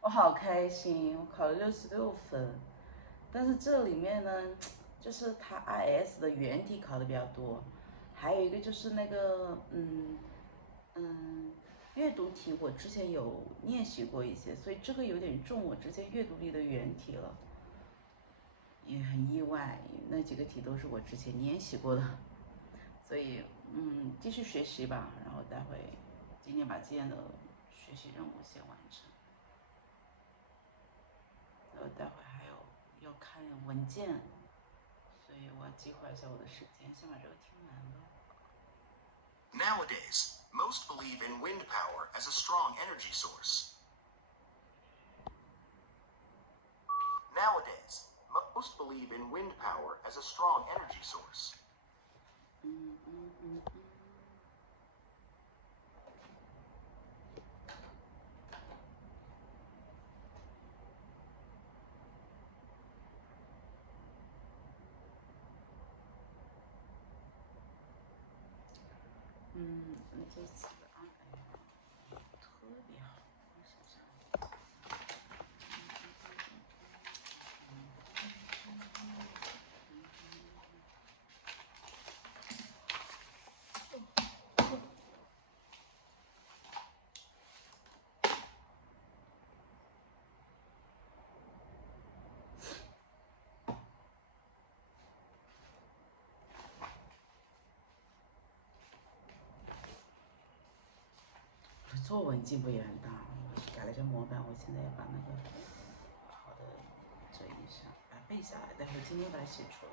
我好开心，我考了66分，但是这里面呢，就是它 IS 的原题考的比较多，还有一个就是那个阅读题我之前有练习过一些，所以这个有点重我之前阅读里的原题了，也很意外，那几个题都是我之前练习过的，所以继续学习吧，然后待会今天把今天的学习任务先完成，然后待会还要看文件，所以我要计划一下我的时间，先把这个听完了。Nowadays, most believe in wind power as a strong energy source. Nowadays, most believe in wind power as a strong energy source.这次的安排特别好，我想想。作文进步也很大，我去改了一下模板，我现在要把那个好的整一下，把它背下来，待会今天把它写出来。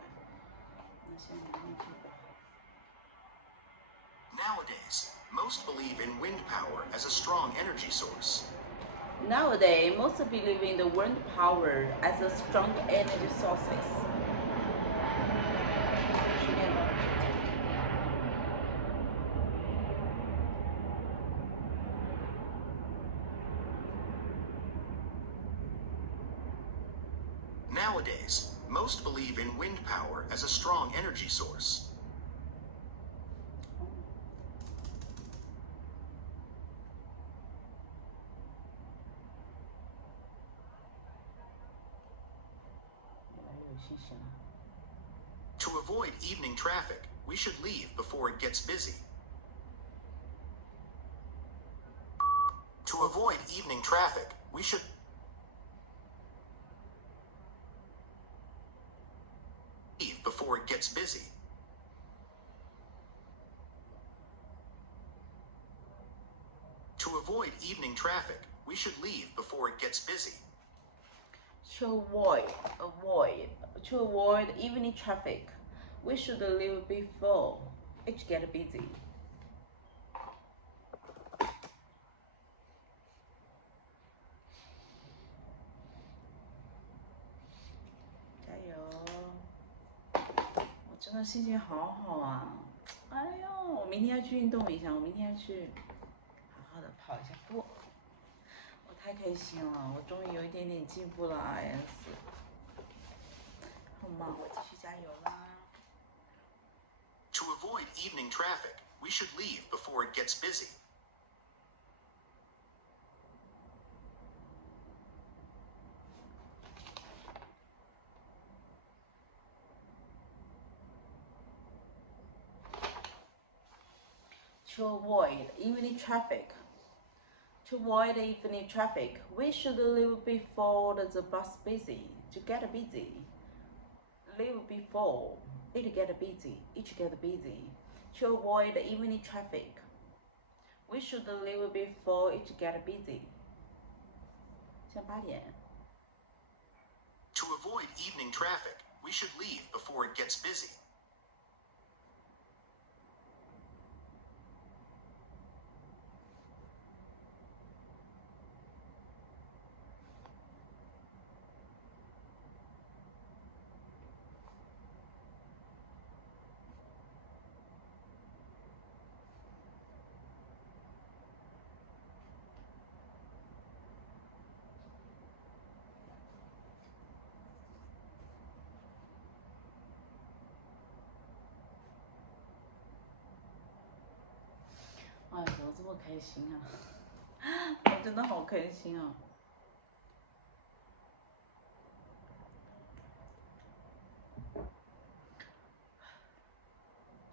那现在明天吧。Nowadays, most believe in wind power as a strong energy source. Nowadays, most believe in the wind power as a strong energy sources. Nowadays, most believe in wind power as a strong energy source. To avoid evening traffic, we should leave before it gets busy. To avoid evening traffic, we should leave before it gets busy. To avoid evening traffic, we should leave before it gets busy. To avoid evening traffic, we should leave before it gets busy.加油！我真的心情好好啊！哎呦，我明天要去运动一下，我明天要去好好的跑一下步。我太开心了，我终于有一点点进步了 ，IS。好吗？我继续加油啦！ To avoid evening traffic, we should leave before it gets busy. To avoid evening traffic. To avoid evening traffic, we should leave before the bus busy. To get busy. Leave before it get busy. It get busy. To avoid evening traffic, we should leave before it get busy. 像8点。To avoid evening traffic, we should leave before it gets busy.哎，怎么这么开心啊！我真的好开心啊！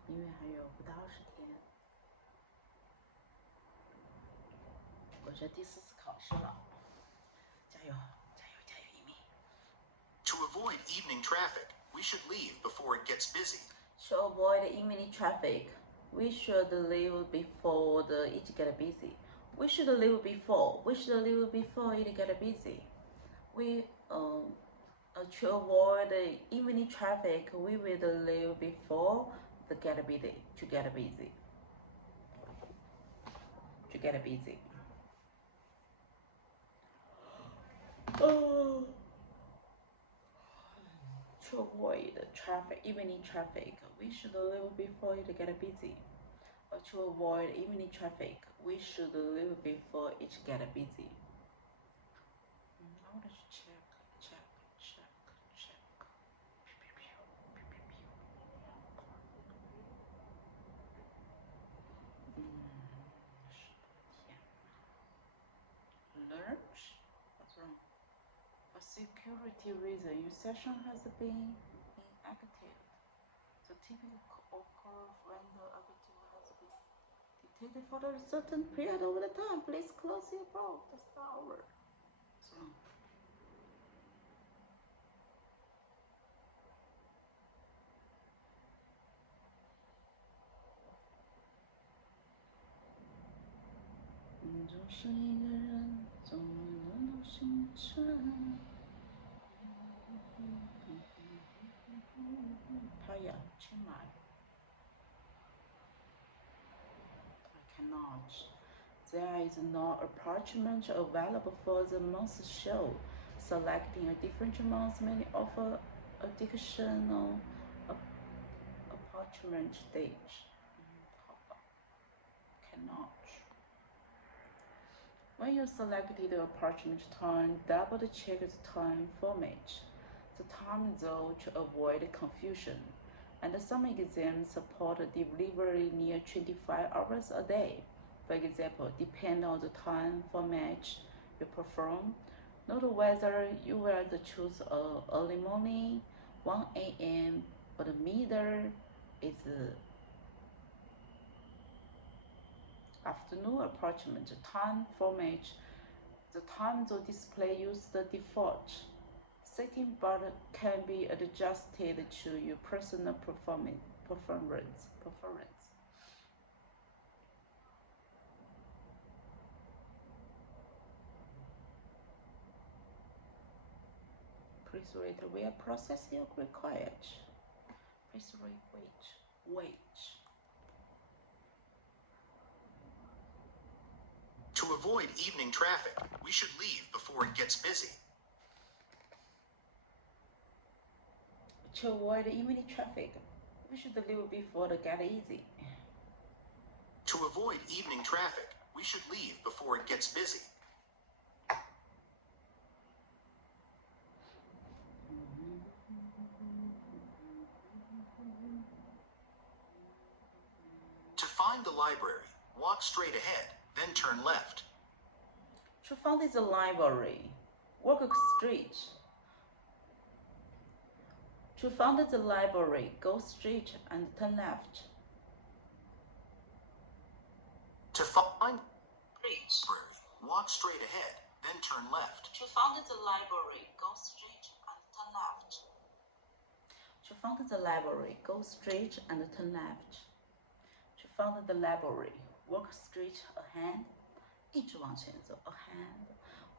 因为还有不到20天，我这第4次考试了，加油，加油，加油，一鸣！ To avoid evening traffic, we should leave before it gets busy. To avoid evening traffic, we should leave before it get busy. We should leave before. We should leave before it get busy. To avoid evening traffic, we will leave before the get busy. To get busy. To get busy. To avoid evening traffic, we should leave before it get busy. To avoid evening traffic, we should leave before it get busy. I want to check. Lunch? What's wrong? For security reason, your session has been inactive. The typical occurs when the active has been detained for a certain period of the time. Please close your browser. That's the hour. What's wrong? Chiang Mai. I cannot. There is no apartment available for the month's show. Selecting a different month may offer additional apartment stage. Cannot. When you selected the apartment time, double check the time format, the time zone to avoid confusion. And some exams support delivery near 25 hours a day. For example, depend on the time format you perform. Note whether you will choose early morning, 1 a.m., or the middle is afternoon apartment time format. The time zone display uses the default setting but can be adjusted to your personal preference. Please wait. We are processing required. Please wait. To avoid evening traffic, we should leave before it gets busy. To avoid evening traffic, we should leave before it gets easy. To avoid evening traffic, we should leave before it gets busy. To find the library, walk straight ahead, then turn left. To find the library, walk straight. To find the library, go straight and turn left. To find the library, walk straight ahead, then turn left. To find the library, go straight and turn left. To find the library, go straight and turn left. To find the library, walk straight ahead. 一直往前走 ahead.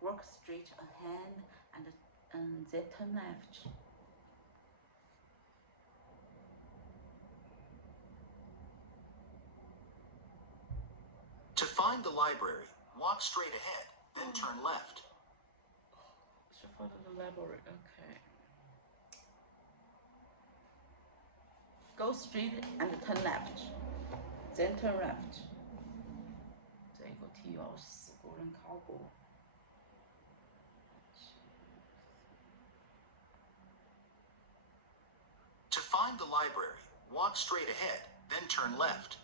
Walk straight ahead and then turn left. To find the library, walk straight ahead, then turn left. To find the library, okay. Go straight and turn left, then turn left. 这个题要4个人考过。To find the library, walk straight ahead, then turn left.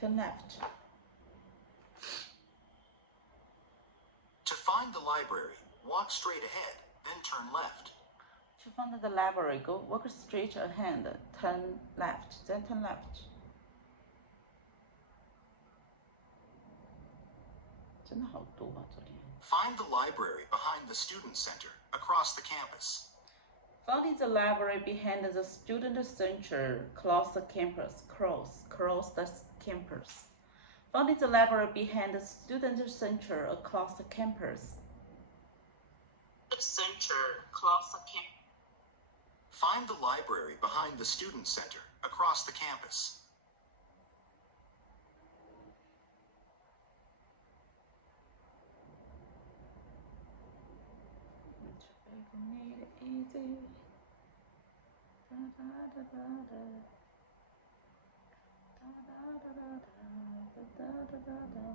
Turn left. To find the library, walk straight ahead, then turn left. To find the library, walk straight ahead, turn left, then turn left. 真的好多啊，昨天。Find the library behind the student center, across the campus. Finding the library behind the student center, across the campus, cross the campus. Finding the library behind the student center, across the campus. Center, across the campus. Find the library behind the student center, across the campus. Made it easy. Da da da da da. Da da da da da. Da da da da da.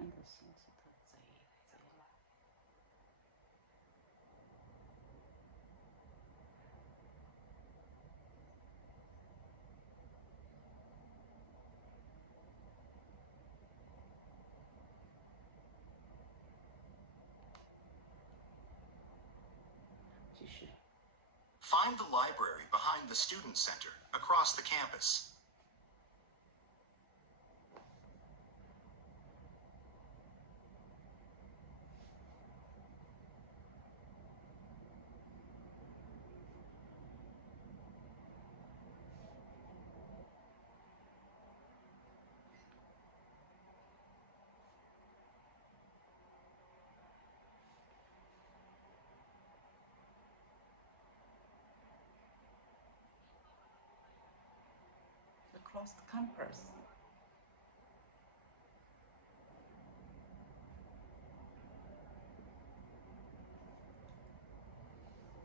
看的心是特贼了。继续。Find the library behind the student center, across the campus. Across the campus.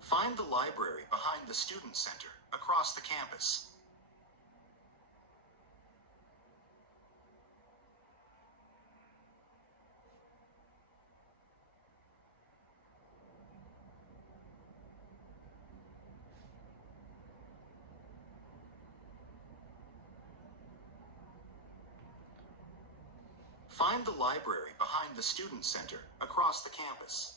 Find the library behind the student center, across the campus. Find the library behind the student center, across the campus.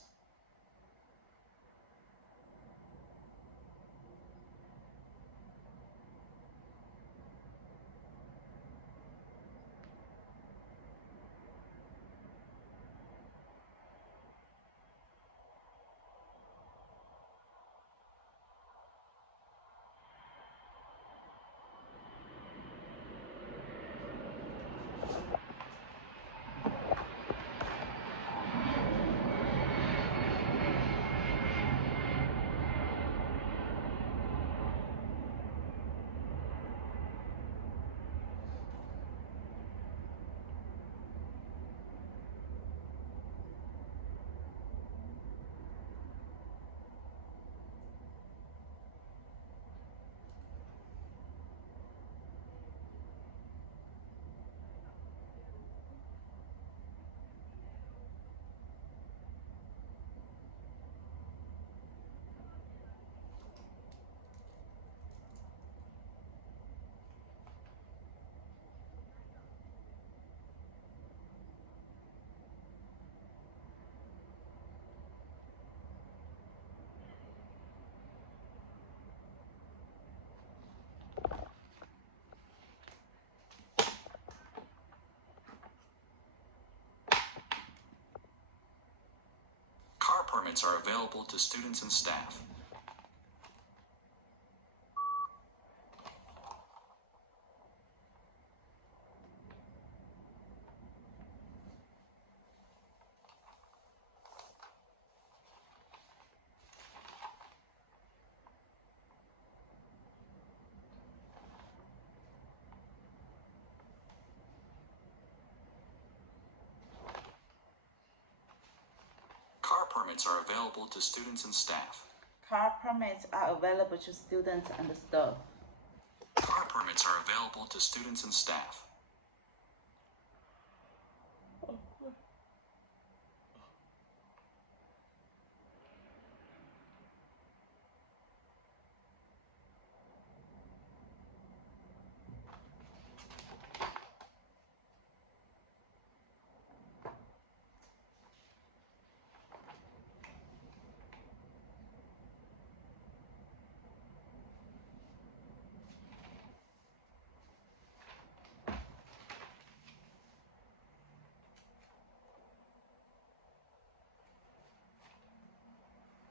Car permits are available to students and staff. permits are available to students and staff. Car permits are available to students and staff. Car permits are available to students and staff.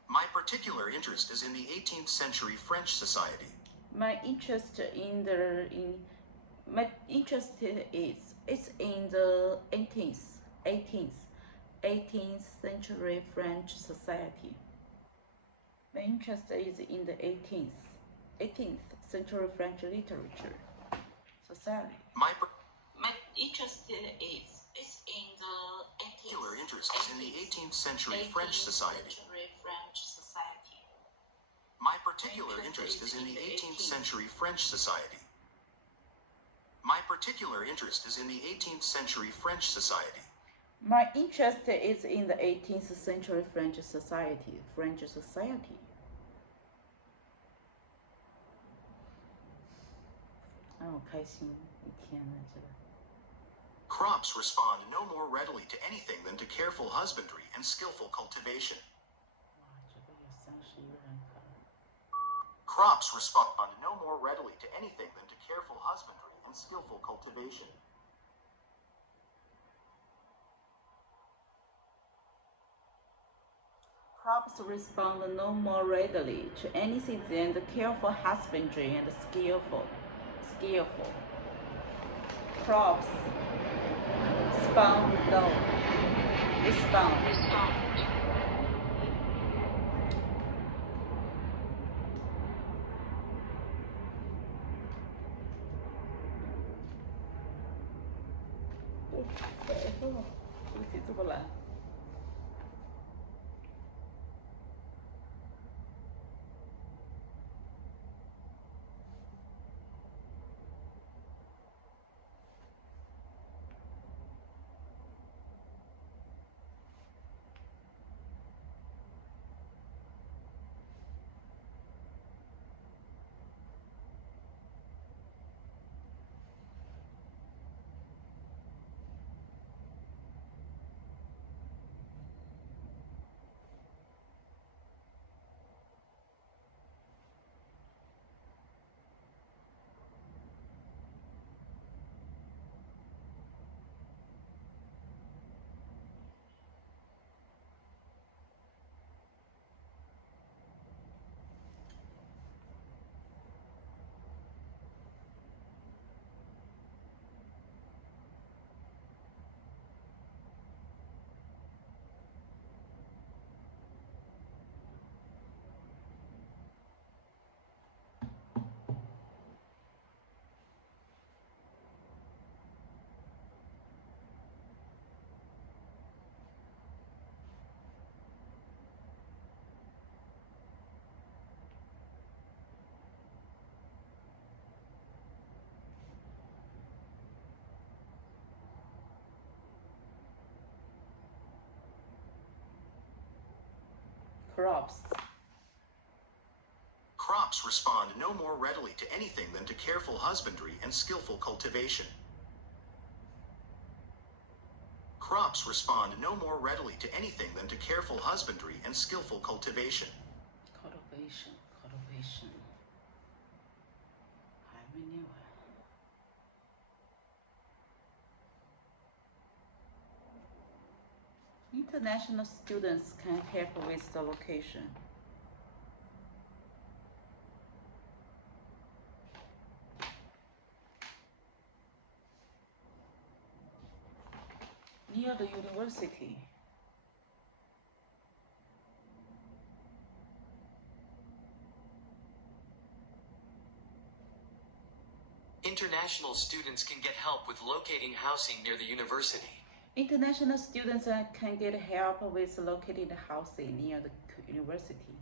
My particular interest is in the 18th century French society. My interest is in the 18th century French society. My interest is in the 18th century French literature society. My interest is in the particular interest is in the 18th century French society. My particular interest is in the 18th century French society. My particular interest is in the 18th century French society. My interest is in the 18th century French society. French society. 让我开心一天呢，这个。Crops respond no more readily to anything than to careful husbandry and skillful cultivation. 哇，这个有31人看。Crops respond no more readily to anything than to careful husbandry and skillful cultivation. Crops respond no more readily to anything than the careful husbandry and skillful. Crops respond. 这个题这么难。Crops respond no more readily to anything than to careful husbandry and skillful cultivation. Crops respond no more readily to anything than to careful husbandry and skillful cultivation. Cultivation. 还没念完。International students can help with the location. Near the university. International students can get help with locating housing near the university. International students can get help with locating the housing near the university.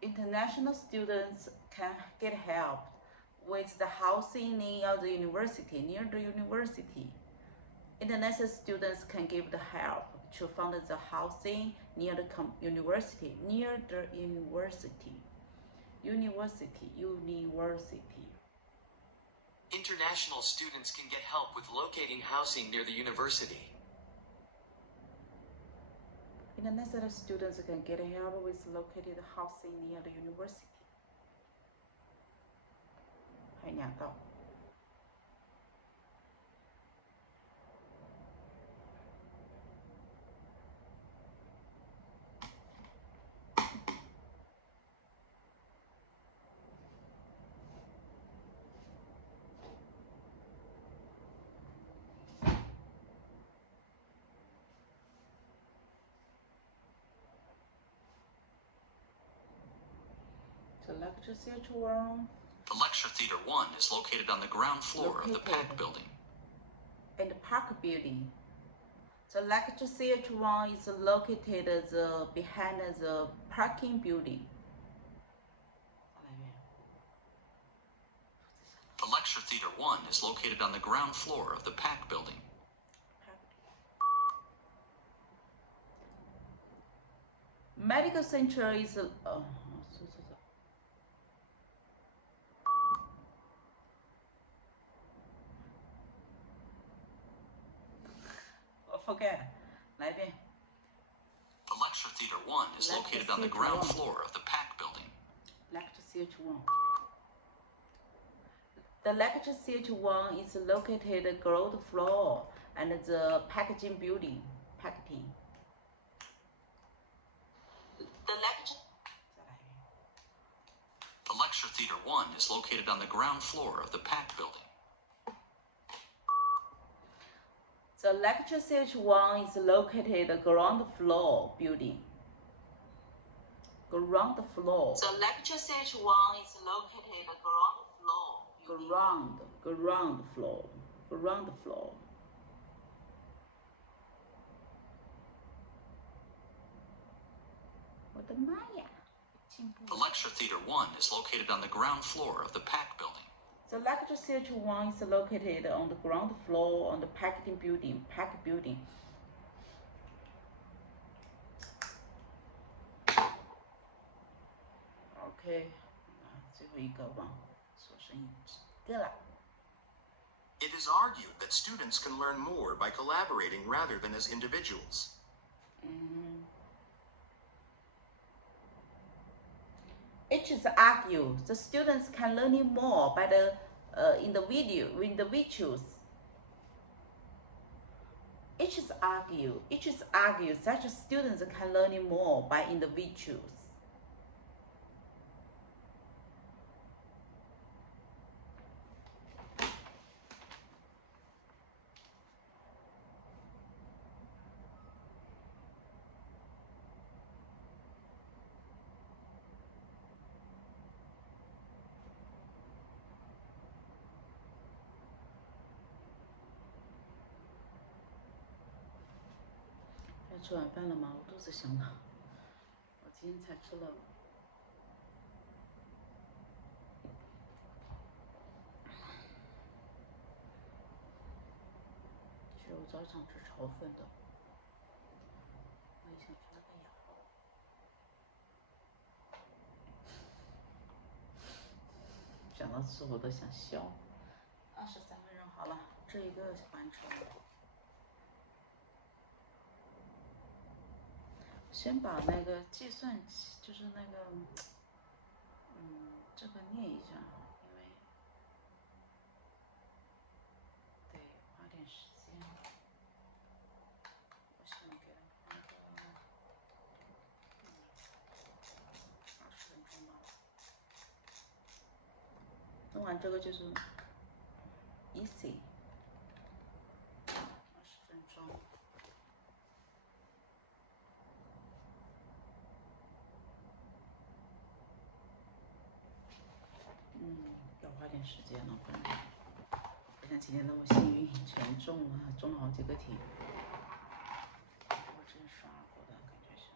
International students can get help with the housing near the university. International students can give the help to find the housing near the university. International students can get help with locating housing near the university. International students can get help with locating the housing near the university. 还2道。The lecture theatre 1. The lecture theater 1 is located on the ground floor of the PAC building. In the Park building. The lecture theatre 1 is located behind the parking building. The lecture theater 1 is located on the ground floor of the PAC building. Medical center is forget. 来一遍。 The lecture theater 1 is located on the ground floor of the PAC building. Lecture theatre 1. The lecture theatre 1 is located ground floor and the packaging building. Packaging. The lecture theater 1 is located on the ground floor of the PAC building. The lecture theatre 1 is located ground floor building. Ground floor. The lecture theatre 1 is located ground floor. Ground floor. Ground floor. The lecture theater 1 is located on the ground floor of the PAC building. The lecture theatre 1 is located on the ground floor on the packaging building. Pack building. Okay. 最后一个吧，说声音对了。 It is argued that students can learn more by collaborating rather than as individuals. It is argued the students can learn more by the individuals. It is argued that students can learn more by individuals. It's 吃晚饭了吗？我肚子响了，我今天才吃了。其实我早上吃炒粉的，我也想吃那个呀。想到吃我都想笑。23分钟好了，这一个完成了。 先把那个计算器，就是那个，这个念一下，因为得花点时间。我想给他那个20分钟吧。弄完这个就是 easy， 20分钟。 要花点时间了，不然像今天那么幸运，全中了，中了好几个题。我真刷过的感觉是。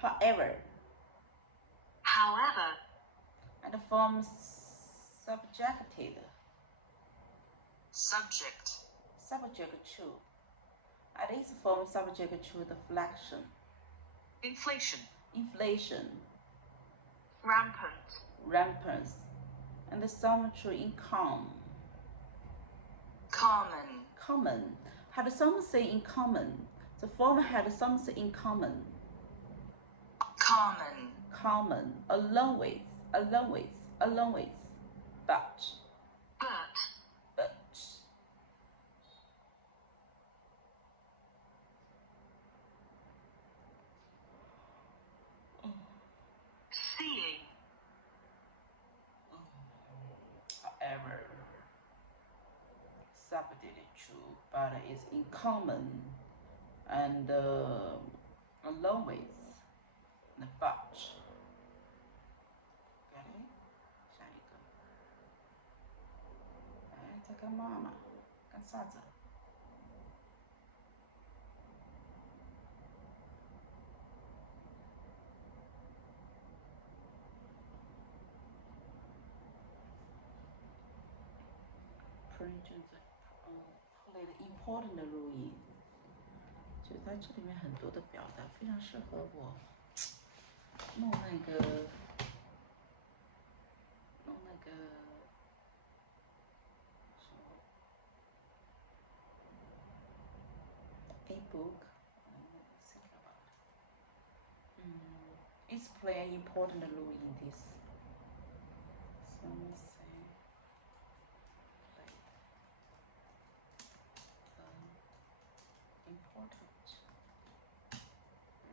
However, and forms subject to, and is form subject to the flexion. Inflation. Rampant. And some to income. Common. Had something in common. The form had something in common. Common. Along with. But. Seeing. However, subject to, but is in common, and along with the but. Okay, 下一个。哎，在干嘛嘛？干啥子？Print 后来的 important 的录音，就在这里面很多的表达非常适合我弄那个 A book. Think about it. It's play an important role in this. Some say play important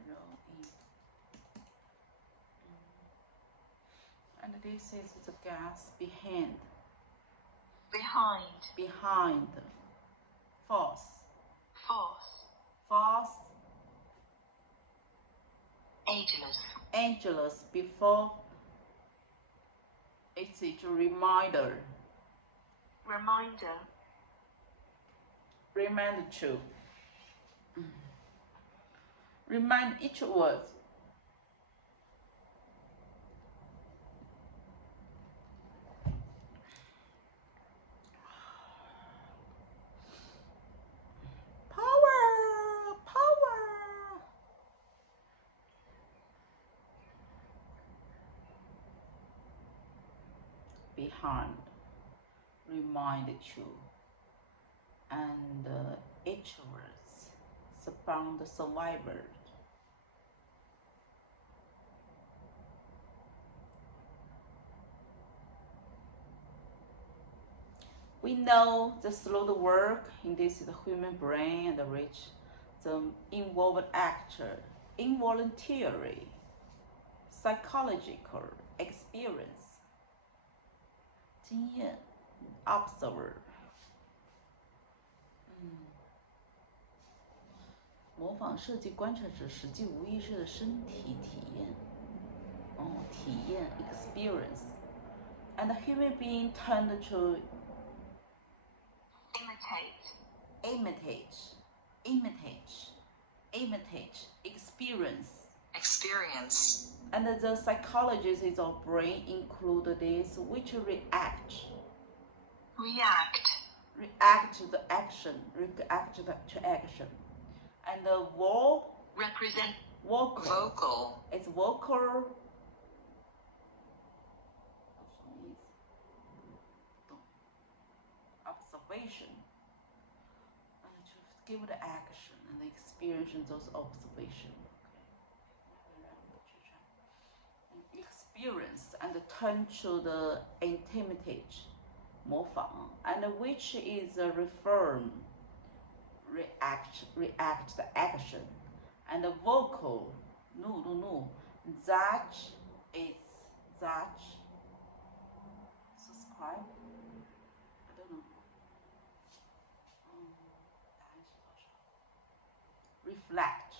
role in. And this is the gas behind. Force. Angelus before it's a reminder. Remind to. Remind each word. Behind, remind you, and each words surround the survivor. We know the slow work in this the human brain and reach the involved actor, involuntary, psychological experience. 经验 observer 模仿设计观察者实际无意识的身体体验体验 experience and the human being turned to imitate experience. And the psychologists of brain include this which react to the action, and the vocal. It's vocal. Observation. And to give the action and the experience those observations. Experience and turn to the intimate 模仿 and which is a react the action and the vocal no that is that subscribe I don't know reflect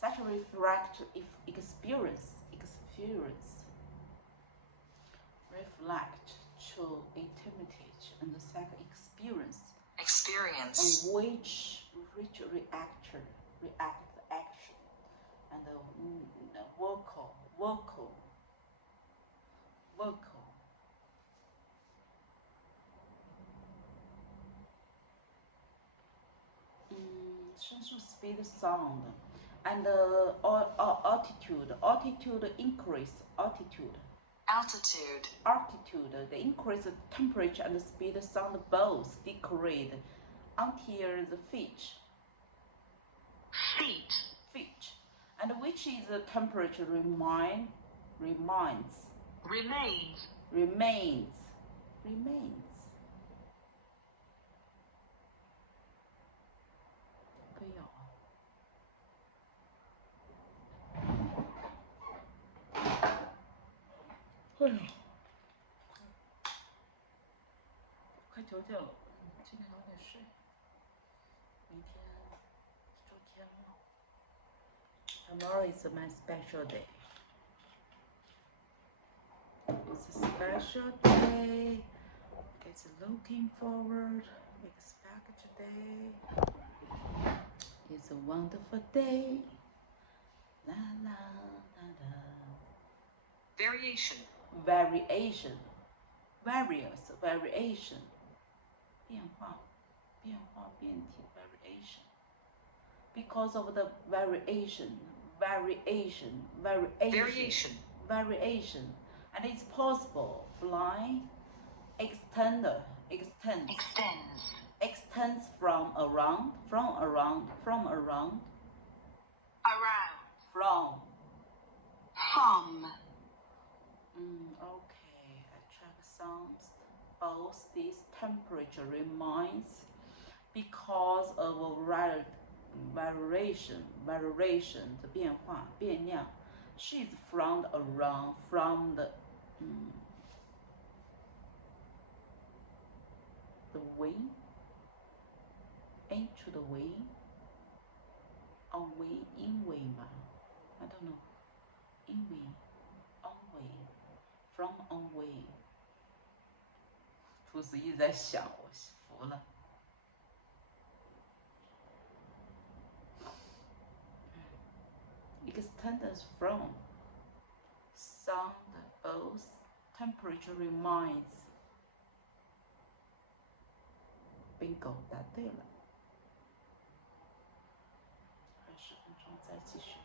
such reflect if experience reflect to intimidate and the second experience Experience. on which react action and the vocal speed sound and altitude increase altitude, the increase temperature and speed sound both decrease until the feet, and which is the temperature remains. 可以啊。哎呀，快9点了，今天早点睡，明天周天了。Tomorrow is my special day. It's a special day. It's looking forward. Expect today. It's a wonderful day. La la la la. Variation. Variation. Variation. 变化，变体 variation. Because of the variation, and it's possible flying extends from around. Okay, I check sounds. Both this temperature remains because of variation 的变化变量。She's from the wing into the wing on wing in wing 吧 I don't know in wing on wing from on wing 兔子一直在想我服了extends from sound both temperature remains bingo 答对了20分钟再继续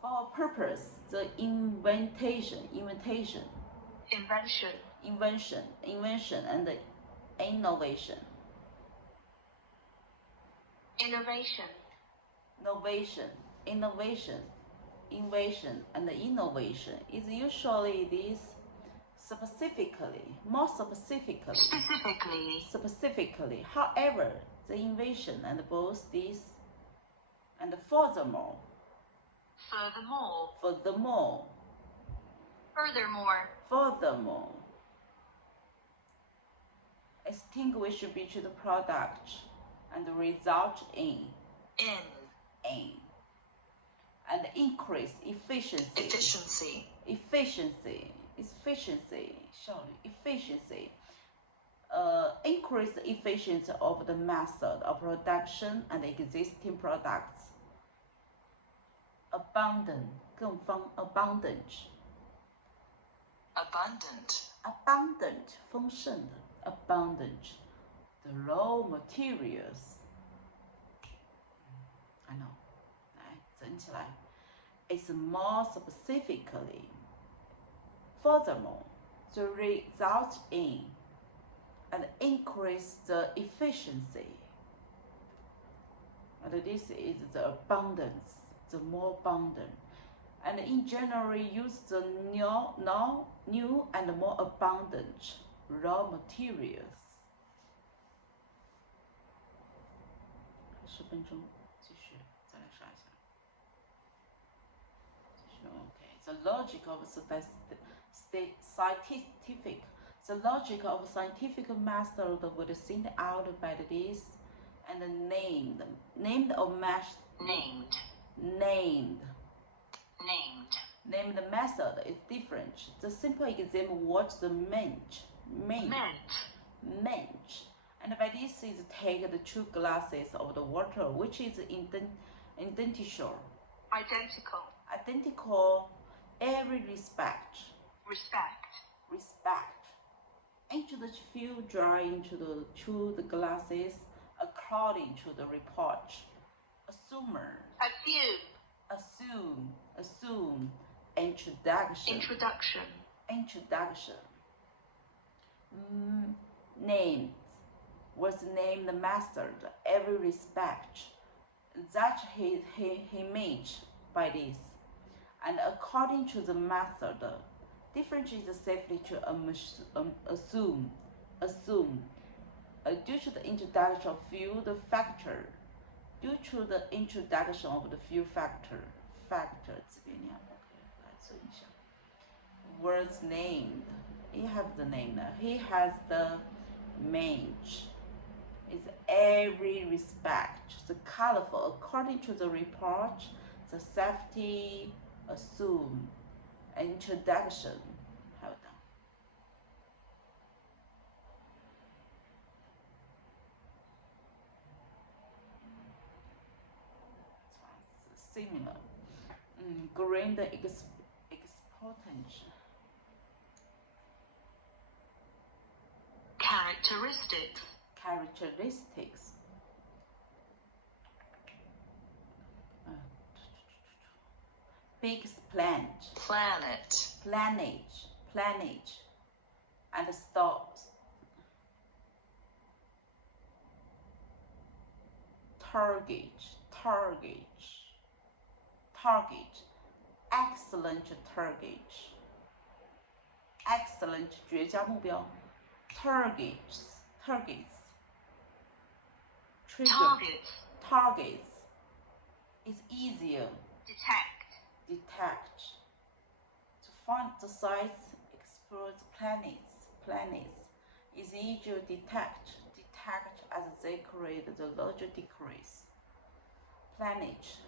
For our purpose the invention and the innovation and the innovation is usually this more specifically. However, the invention and both this and furthermore, extinguish between the product and the result in and increase efficiency 效率 increase the efficiency of the method of production and existing products abundant 丰盛的 abundant the raw materials I know 来整起来 it's more specifically furthermore the result in and increase the efficiency and this is the abundance the more abundant and in general use the new and more abundant raw materials 10分钟继续再来刷一下继续 OK the logic of scientific method was sent out by this and named name the method is different. The simple example was the mensch. And by this is take the 2 glasses of the water, which is identical. Identical every respect. Into the fill dry into the 2 glasses according to the report. Assume. Introduction. Named was named the method every respect that he made by this, and according to the method, different is safely to assume. Due to the introduction of field factor. Due to the introduction of the few factors, 这边你看 ，OK， 来做一下。Words named, he has the name. He has the mange. It's every respect. The colorful according to the report. The safety, assume, introduction. 还有的。Similar. Grand exponent. Characteristics. Big planet. And stars. Target. Excellent 绝佳目标 targets is easier detect to find the sites explore the planets is easier detect as they create the larger decrease planet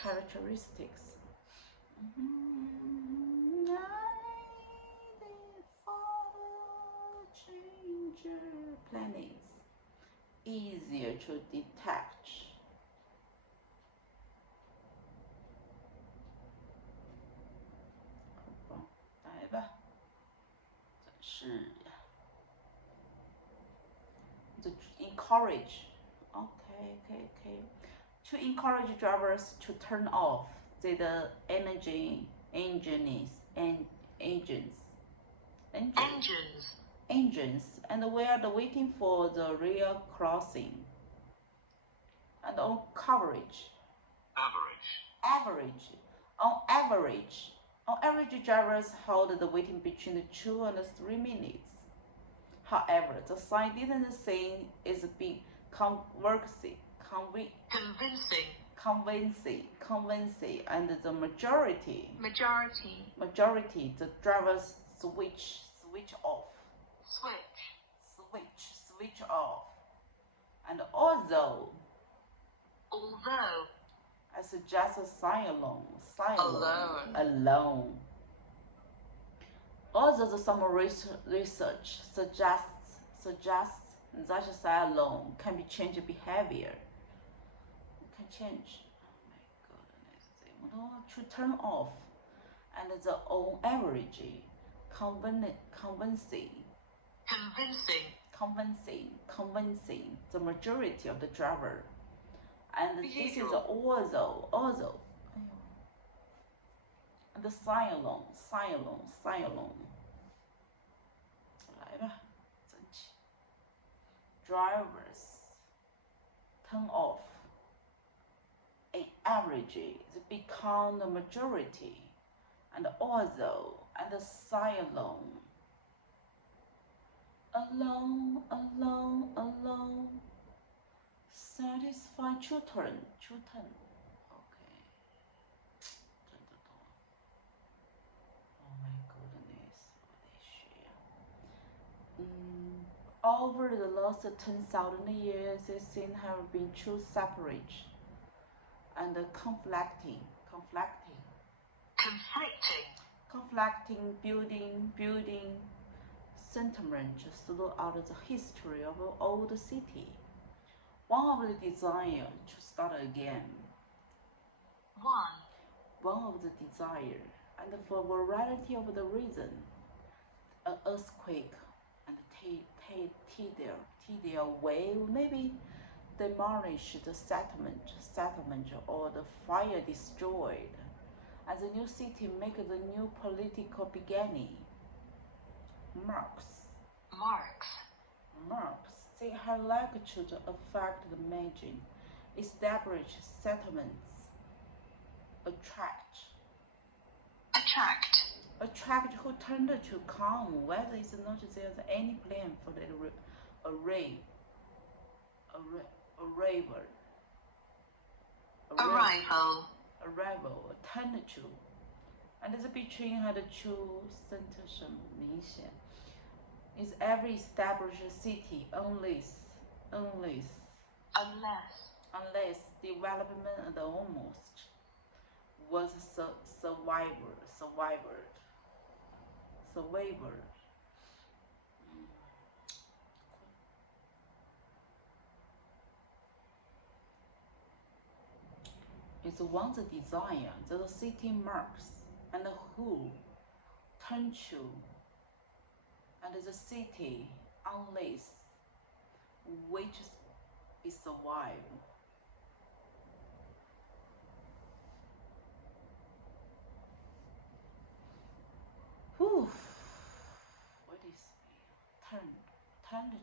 characteristics. Planets easier to detect. 好吧，来吧，真是呀。To encourage. Okay. To encourage drivers to turn off the engines and we are waiting for the rear crossing. And on coverage. On average, drivers hold the waiting between 2 and 3 minutes. However, the sign didn't say is being convincing, and the majority, the drivers switch off. And although I suggest a sign alone. Although some research suggests that a sign alone can be changed behavior. Can change. Oh my goodness. To turn off, and the on average, convincing the majority of the driver. And this is although and the sign alone. 来吧，整起。Drivers turn off. An average become the majority, and although and the sign alone. Alone. Satisfy children. Okay. 真的懂。Oh my goodness，我得学呀。Over the last 10,000 years, these things have been too separate. and conflicting, building sentiment throughout the history of an old city. One of the desire to start again. One of the desire, and for a variety of the reason, an earthquake and tidal wave maybe demolish the settlement or the fire destroyed, and the new city make the new political beginning. Marx, they have like to affect the margin, establish settlements, attract who turned to come, whether it's not there's any plan for the arrival, turn to, and the between had two sentence 明显 is every established city unless development and almost was survivor. It's once a desire that the city marks and who turn to, and the city unless which is survive. What is turn to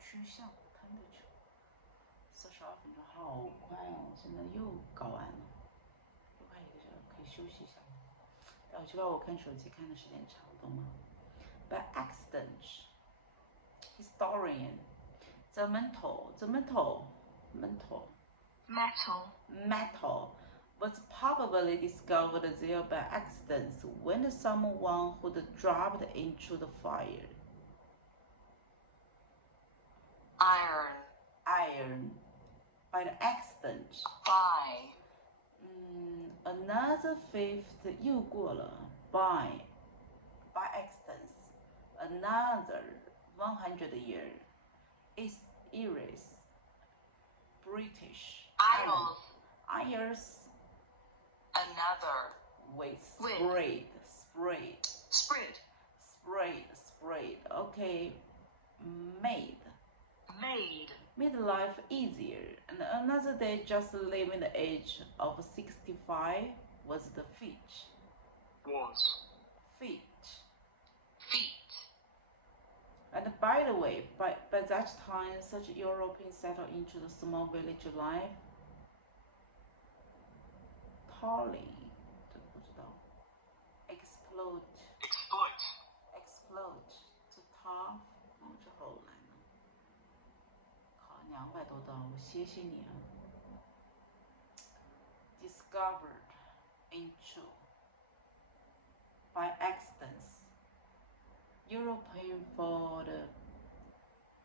趋向 turn to 42分钟好快哦，现在又搞完了，又快1个小时，可以休息一下。但我知道我看手机看的时间长，懂吗？ By accident, historian, the metal was probably discovered there by accident when someone who dropped into the fire. Iron. By the accident. Another fifth 又过了 by accident. Another 100 year is Iris. British. Iris. Another. With spread. Okay. Made life easier, and another day just leaving the age of 65 was the feat. And by the way, by that time, such Europeans settled into the small village life. Exploit. 这他这后来呢？考200多道，我谢谢你啊。Discovered into by accidents. European for the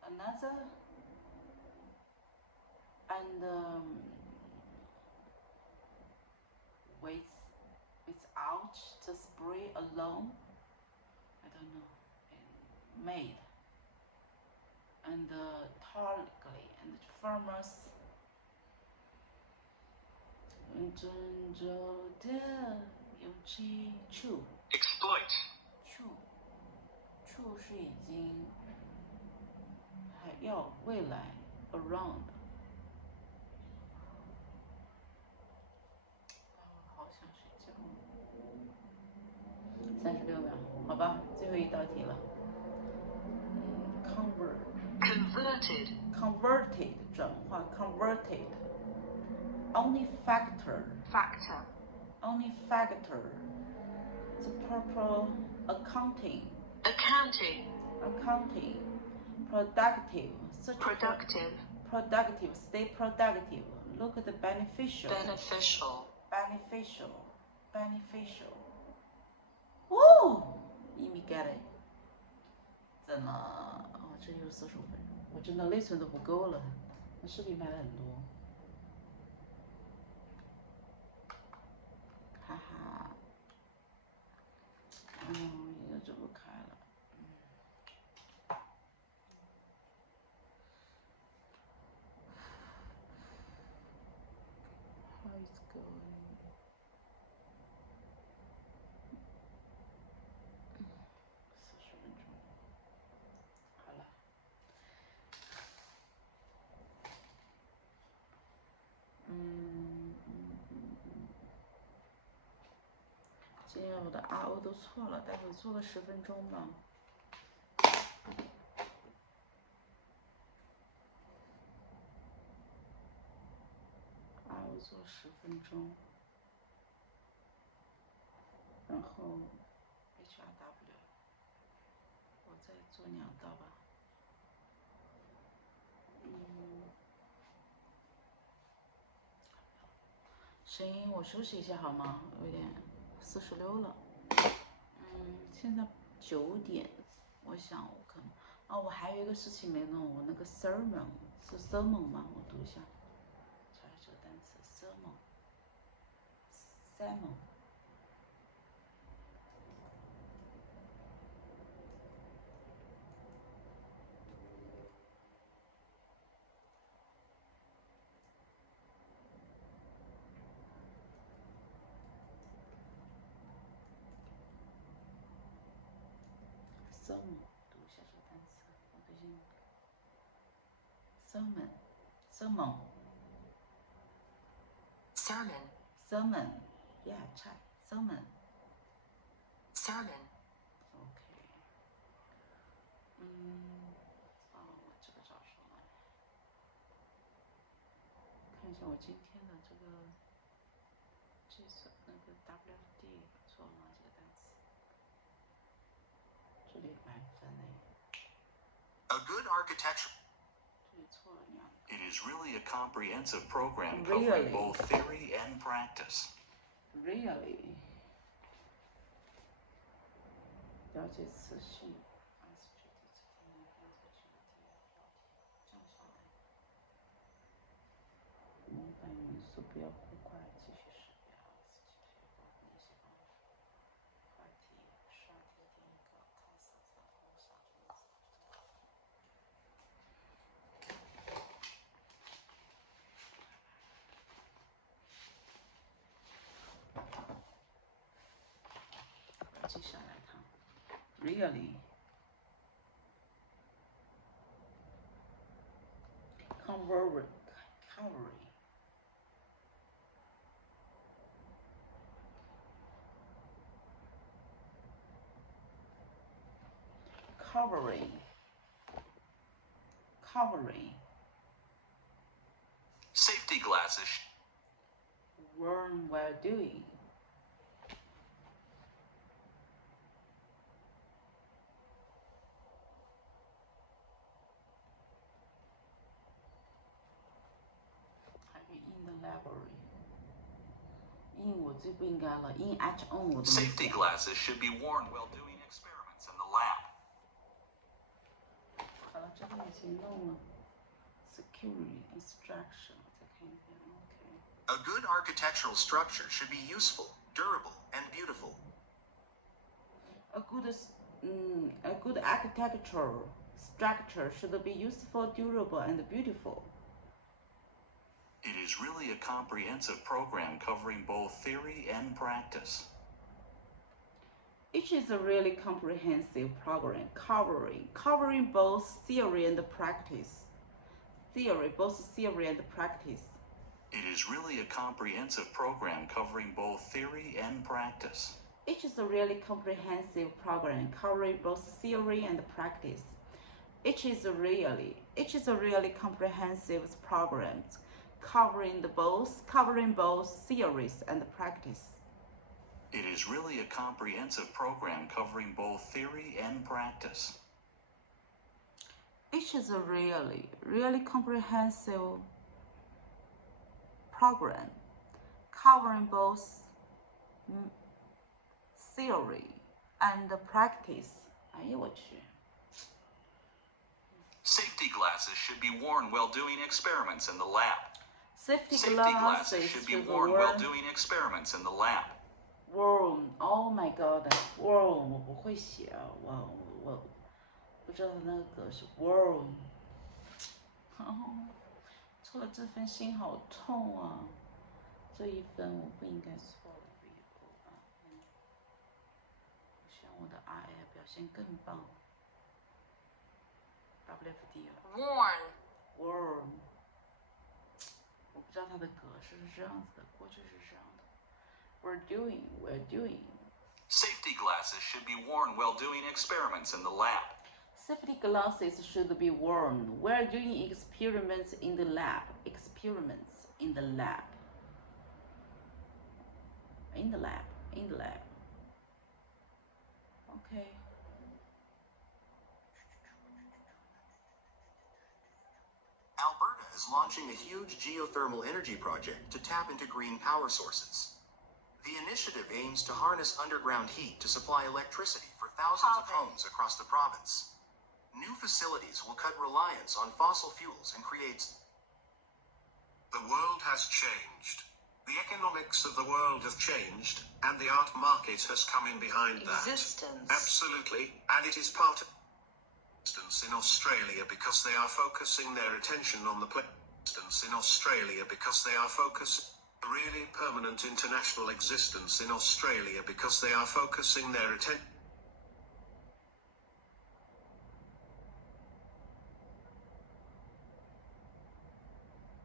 another and without the spray alone, I don't know, made and tolerantly and farmers 郑州的勇气 Exploit. 是已经还要未来 around。好想睡觉。36秒，好吧，最后一道题了。Converted 转化 converted。Only factor. The proper accounting. Productive. Stay productive. Look at the beneficial. Woo! Yimi get it. 怎么？哦，这又45分钟，我真的内存都不够了。那视频拍了很多。it's going? 40分钟，好了。今天我的 RO 都错了，待会做个10分钟吧。RO 做10分钟，然后 HRW 我再做2道吧。声音我休息一下好吗？有点46了。现在9点，我想我可能我还有一个事情没弄，我那个 sermon 是 sermon 吗？我读一下，查一下这个单词 sermon。sermon 读一下这个单词，我最近 sermon yeah 菜 sermon OK 我这个找出来，看一下我今天的这个那个 WFD 错了吗？这个单词这里蛮分的。 A good architecture. 这里错了2个。 It is really a comprehensive program covering both theory and practice. Really? 了解词序。模板元素不要过快，继续使用。话题刷题第1个 concept 接下来看 really covering Safety glasses. worn while doing in the library in 我最不应该了 in at on 我都没 Safety glasses should be worn while doing experiments in the lab. 好了，这个已经弄了 security instruction 我再看一遍 OK A good architectural structure should be useful, durable, and beautiful. a good architectural structure should be useful, durable, and beautiful. It is really a comprehensive program covering both theory and practice. It is a really comprehensive program covering both theory and practice. Both theory and practice. It is really a comprehensive program covering both theory and practice. It is a really comprehensive program covering both theory and practice. It is a really comprehensive program covering both theories and practice. It is really a comprehensive program covering both theory and practice. It is a really comprehensive program covering both theory and practice. 哎呀，我去。 Safety glasses should be worn while doing experiments in the lab. Safety glasses glasses should be worn while doing experiments in the lab. Worm, oh my god, worm 我不会写，我不知道那个是 worm。错了，这份心好痛啊！这一分我不应该错了，我希望我的 RA 表现更棒。WFD warn， 我不知道它的格式是这样子的，过去是这样的。We're doing. Safety glasses should be worn while doing experiments in the lab. Safety glasses should be worn. We're doing experiments in the lab. Okay. Alberta is launching a huge geothermal energy project to tap into green power sources. The initiative aims to harness underground heat to supply electricity for thousands of homes across the province. New facilities will cut reliance on fossil fuels and create. The world has changed. The economics of the world have changed, and the art market has come in behind that. Existence. Absolutely, and it is part of in Australia because they are focusing their attention on the in Australia because they are focusing really permanent international existence in Australia because they are focusing their attention.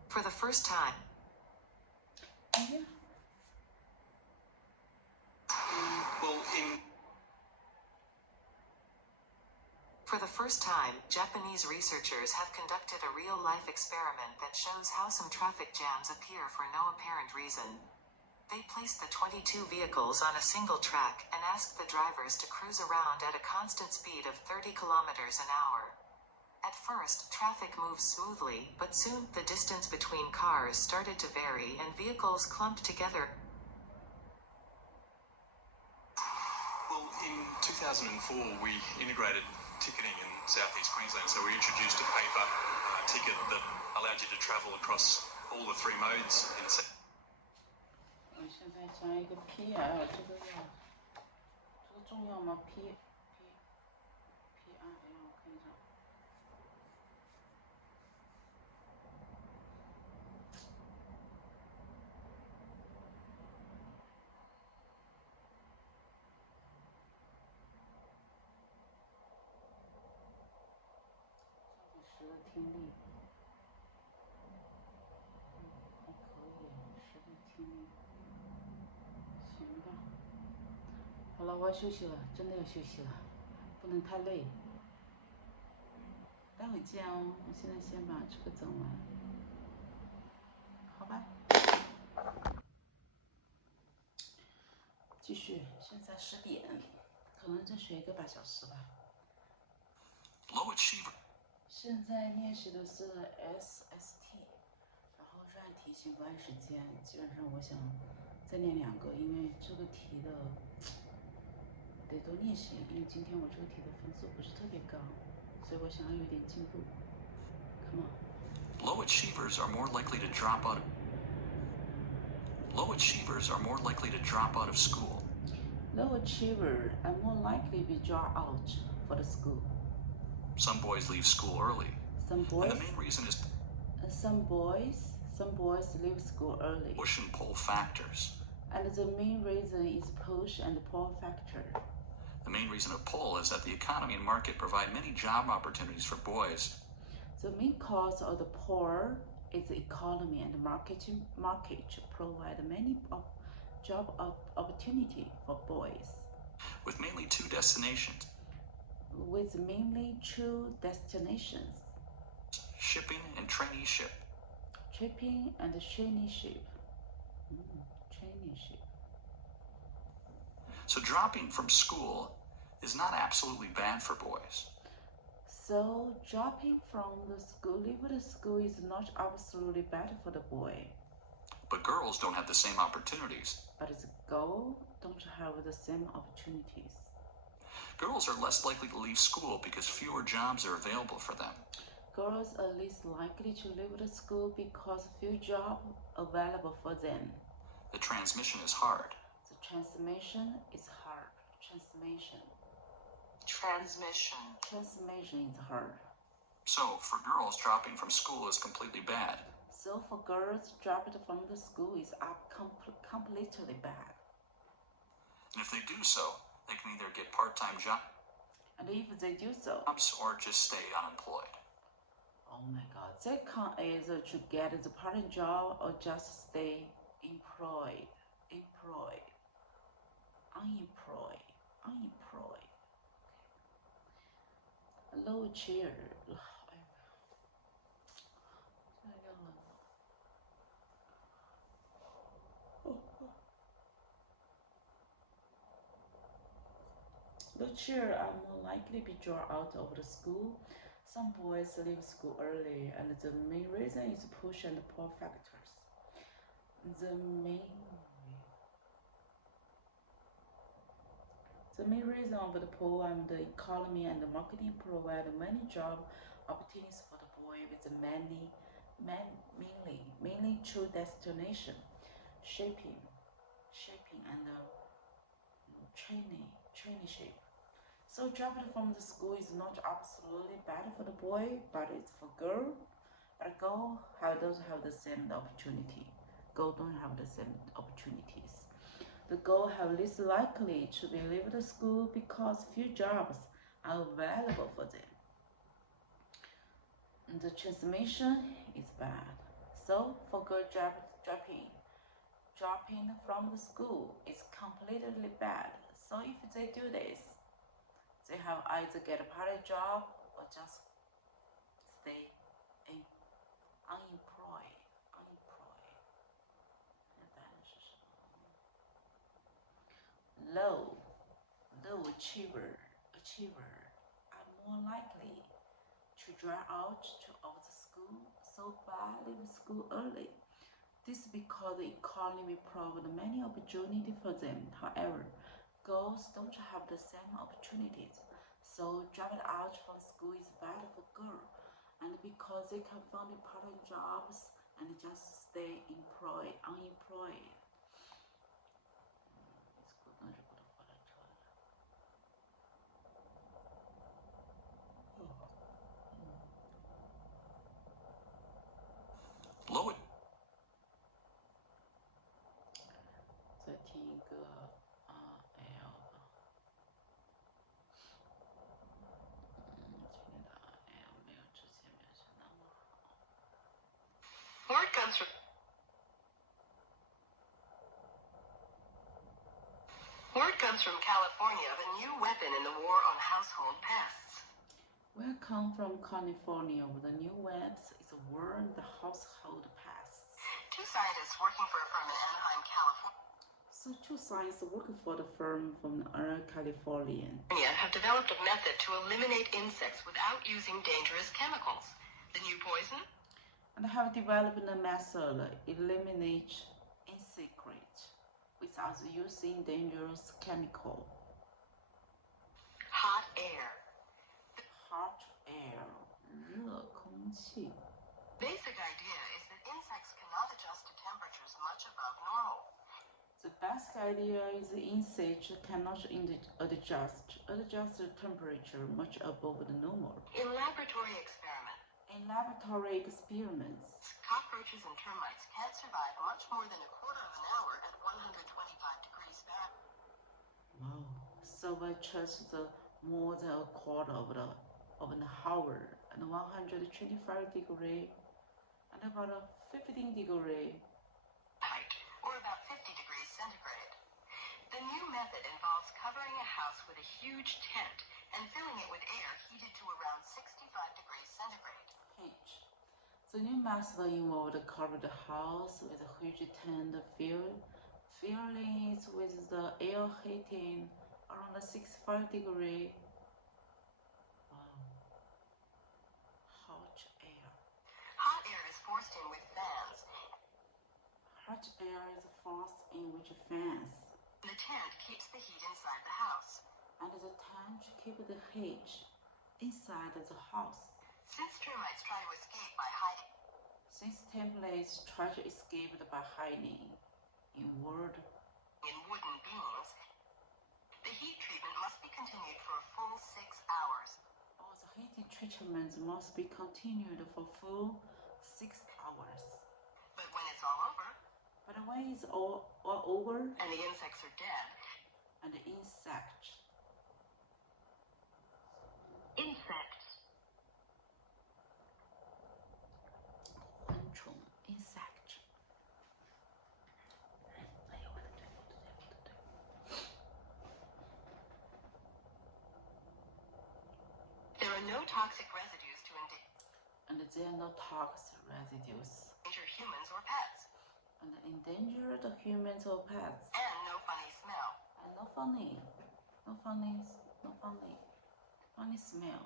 For the first time. Yeah. For the first time, Japanese researchers have conducted a real-life experiment that shows how some traffic jams appear for no apparent reason. They placed the 22 vehicles on a single track and asked the drivers to cruise around at a constant speed of 30 kilometers an hour. At first, traffic moved smoothly, but soon, the distance between cars started to vary and vehicles clumped together. Well, in 2004, we integrated ticketing in southeast Queensland, so we introduced a paper ticket that allowed you to travel across all the three modes in. 我现在加一个 PL， 这个重要吗？PRL， 我看一下。听力，还可以，10的听力，行吧。好了，我要休息了，真的要休息了，不能太累。待会见哦，我现在先把这个整完，好吧？继续，现在10点，可能再学1个半小时吧。Low achiever. 现在练习的是 SST， 然后是按题型不按时间，基本上我想再练2个，因为这个题的得多练习，因为今天我这个题的分数不是特别高，所以我想要有点进步。Come on. Low achievers are more likely to drop out. Low achievers are more likely to drop out of school. Low achievers are more likely to be dropped out for the school. Some boys leave school early. Some boys. And the main reason is some boys leave school early. Push and pull factors. And the main reason is push and pull factor. The main reason of pull is that the economy and market provide many job opportunities for boys. The main cause of the pull is the economy and the market provide many job opportunity for boys. With mainly 2 destinations. With mainly 2 destinations. Shipping and traineeship. Shipping and traineeship. Traineeship. So dropping from school is not absolutely bad for boys. So dropping from the school, leaving the school is not absolutely bad for the boy. But girls don't have the same opportunities. But the girls don't have the same opportunities. Girls are less likely to leave school because fewer jobs are available for them. Girls are less likely to leave the school because few jobs available for them. The transmission is hard. The transmission is hard. Transmission is hard. So, for girls, dropping from school is completely bad. So for girls dropped from the school is completely bad. And if they do so, they can either get part-time jobs And if they do so, or just stay unemployed. oh my God, they can either to get the part-time job or just stay unemployed. Low chair. The children are more likely to be drawn out of the school. Some boys leave school early, and the main reason is push and pull factors. The main reason of the pull and the economy and the marketing provide many job opportunities for the boy with mainly two destination, shaping and traineeship. So dropping from the school is not absolutely bad for the boy, but it's for girl. But girl doesn't have the same opportunity. Girl don't have the same opportunities. The girl have least likely to be leave the school because few jobs are available for them. And the transmission is bad. So for girl dropping from the school is completely bad. So if they do this, they have either get a part-time job or just stay unemployed. Low achiever are more likely to drop out of the school, so bad leave school early. This is because the economy provides many opportunities for them. However, girls don't have the same opportunities, so dropping out from school is bad for girls, and because they can find part-time jobs and just stay unemployed. Low. 再听一个 L 吧。今天的 L 没有之前表现那么好。Word comes from California of a new weapon in the war on household pests. Where come from California with the new webs is a war on the household pests. Two scientists working for a firm in Anaheim, California, So two scientists working for the firm from California have developed a method to eliminate insects without using dangerous chemicals. The new poison? and have developed a method eliminate insects without using dangerous chemical. Hot air. Hot air, 热空气. Basic idea is that insects cannot adjust to temperatures much above normal. The best idea is the insect cannot adjust the temperature much above the normal. In laboratory experiments, cockroaches and termites can't survive much more than a quarter of an hour at 125 degrees Fahrenheit. Wow. So I chose the more than a quarter of an hour and 125 degree and about 15 degree. Or about 50 degrees centigrade. The new method involves covering a house with a huge tent and filling it with air heated to around 65 degrees centigrade. H. The new method involved covering the house with a huge tent filling it with the air heating around 65 degree. Wow. Hot air. Hot air is forced in with fans. Hot air is forced in with fans. The tent keeps the heat inside the house. And the tent keeps the heat inside the house. Since termites try to escape by hiding in wood in wooden beams, the heat treatment must be continued for a full 6 hours. All the heating treatments must be continued for full 6 hours. fire is all over, and the insects are dead. and the insect. Insect. 昆虫 insect. 哎呦我的对，不对。There are no toxic residues to And there are no toxic residues. endanger humans or pets. And endanger the humans or pets. And no funny smell. And no funny smell.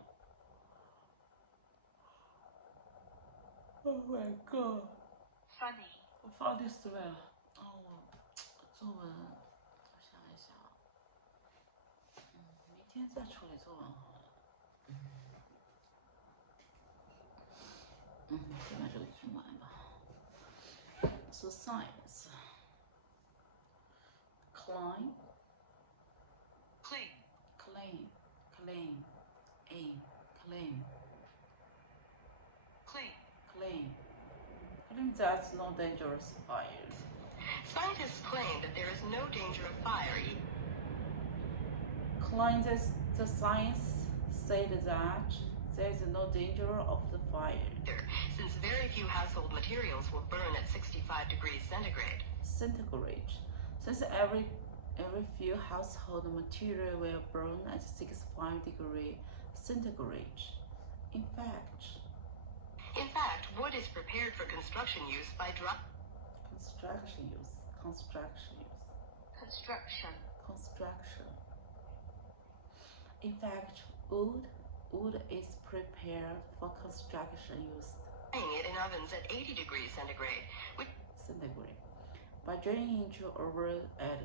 Oh my god. Funny. Funny smell. 我作文，我想一想，明天再处理作文好了。先把这个听完吧。So science. Climb. Clean. Claim. Aim. Claim. Clean. Claim that's no dangerous fire. Scientists claim that there is no danger of fire. Claim the science said that there is no danger of the fire. Since very few household materials will burn at 65 degrees centigrade. Centigrade. Since every few household material will burn at 65 degrees centigrade. In fact, wood is prepared for construction use by Construction. In fact, wood is prepared for construction use. drying it in ovens at 80 degrees centigrade, by drying into oven at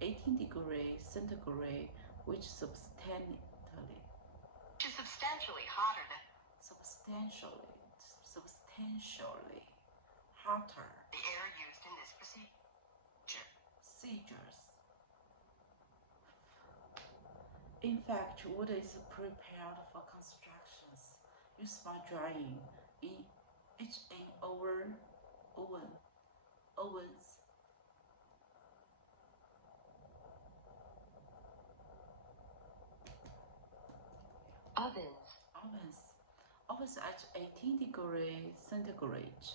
18 degrees centigrade, which is substantially hotter than substantially hotter the air used in this procedure. In fact, wood is prepared for constructions used by drying in ovens. Ovens at 18 degrees centigrade,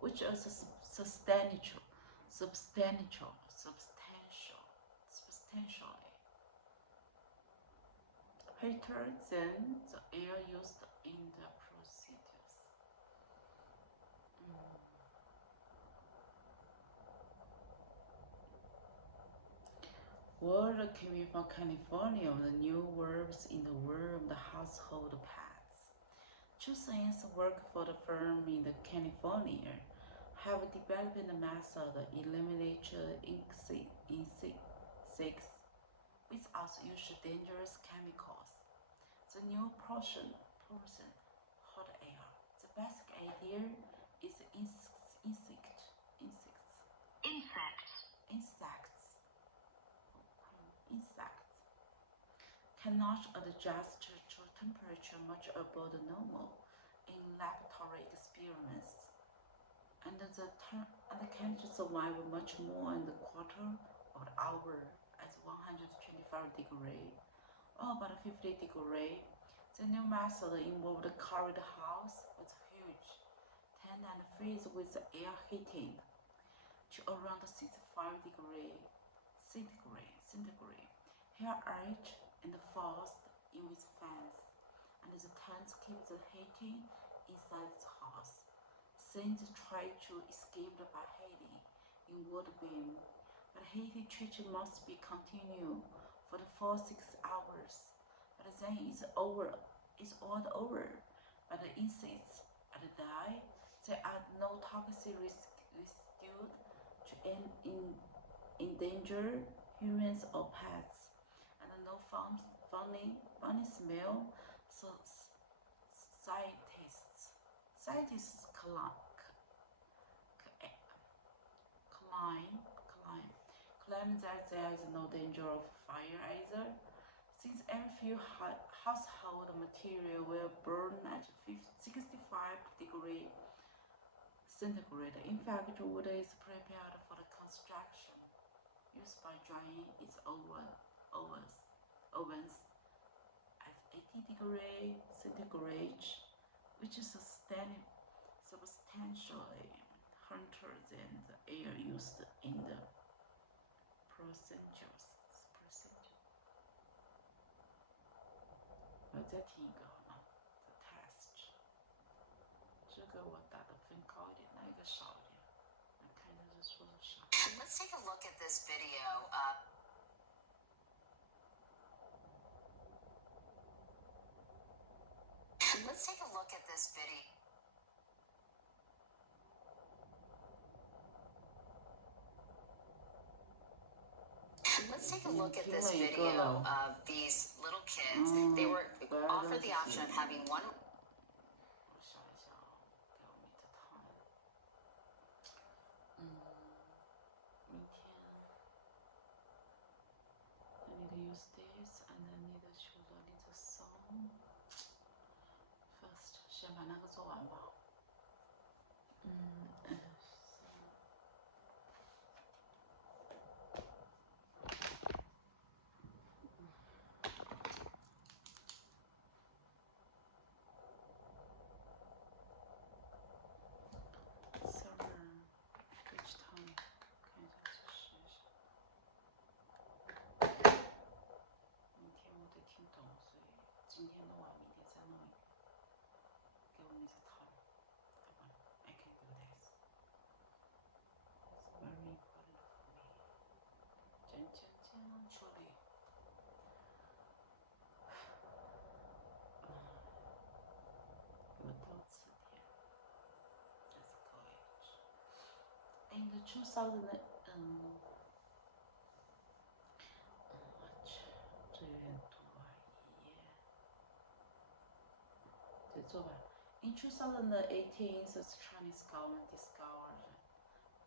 which is substantially. Hotter than the air used in the procedures. Word came from California of the new verbs in the world of the household pets. Two science work for the firm in the California have developed a method to eliminate insects without using dangerous chemicals. The new portion hot air. The basic idea is insects cannot adjust to temperature much above the normal in laboratory experiments, and can survive much more in the quarter of an hour at 125 degrees or about 50 degrees. The new method involved covering the house with huge tent and freeze with air heating to around 65 degrees centigrade. Here air and forced in with fans, and the tent keeps the heating inside the house. Since try to escape by heating in wood beam, but heating treatment must be continued for the 4-6 hours. But then it's all over. But the insects die. There are no toxic residue to endanger humans or pets, and no funny smell. So scientists claim that there is no danger of fire either, since every few household material will burn at 65 degrees centigrade. In fact, wood is prepared for the construction used by drying its ovens at 80 degrees centigrade, which is substantially hotter than the air used in the procedure. 我再听一个好吗 ？The test。这个我打的分高一点，那一个少一点。来看一下这说的啥。Let's take a look at this video. Let's take a look at this video. Let's take a look at this video of these little kids. They were offered the option of having one. 我想一下啊，给我们的 time。明天 I need to use this and I need to learn the song. First， 先把那个做完吧。今天弄完，明天再弄一个，给我们一个 time， 好吧 ？I can do this. It's very important for me. 处理。有到词典，这是可以。In the 2000，这有点多。In 2018, the Chinese government discovered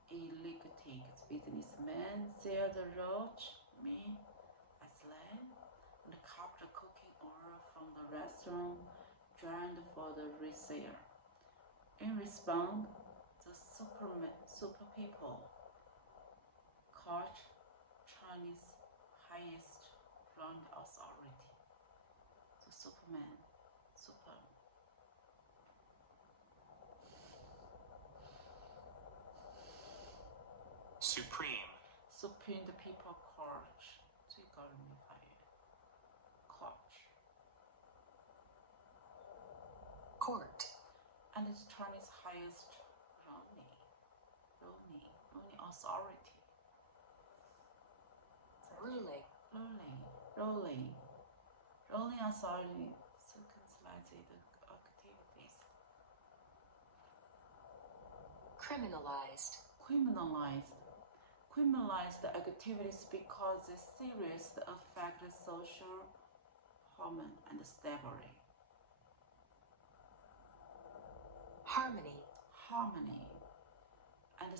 illicit businessmen sold the roach meat as land and captured cooking oil from the restaurant drained for the resale. In response, the super people called Chinese highest rank authority, the Supreme the people court 最高人民法院 court and its Chinese highest ruling authority ruling authority circumstances activities criminalize the activities because they seriously affect social harmony and harmony and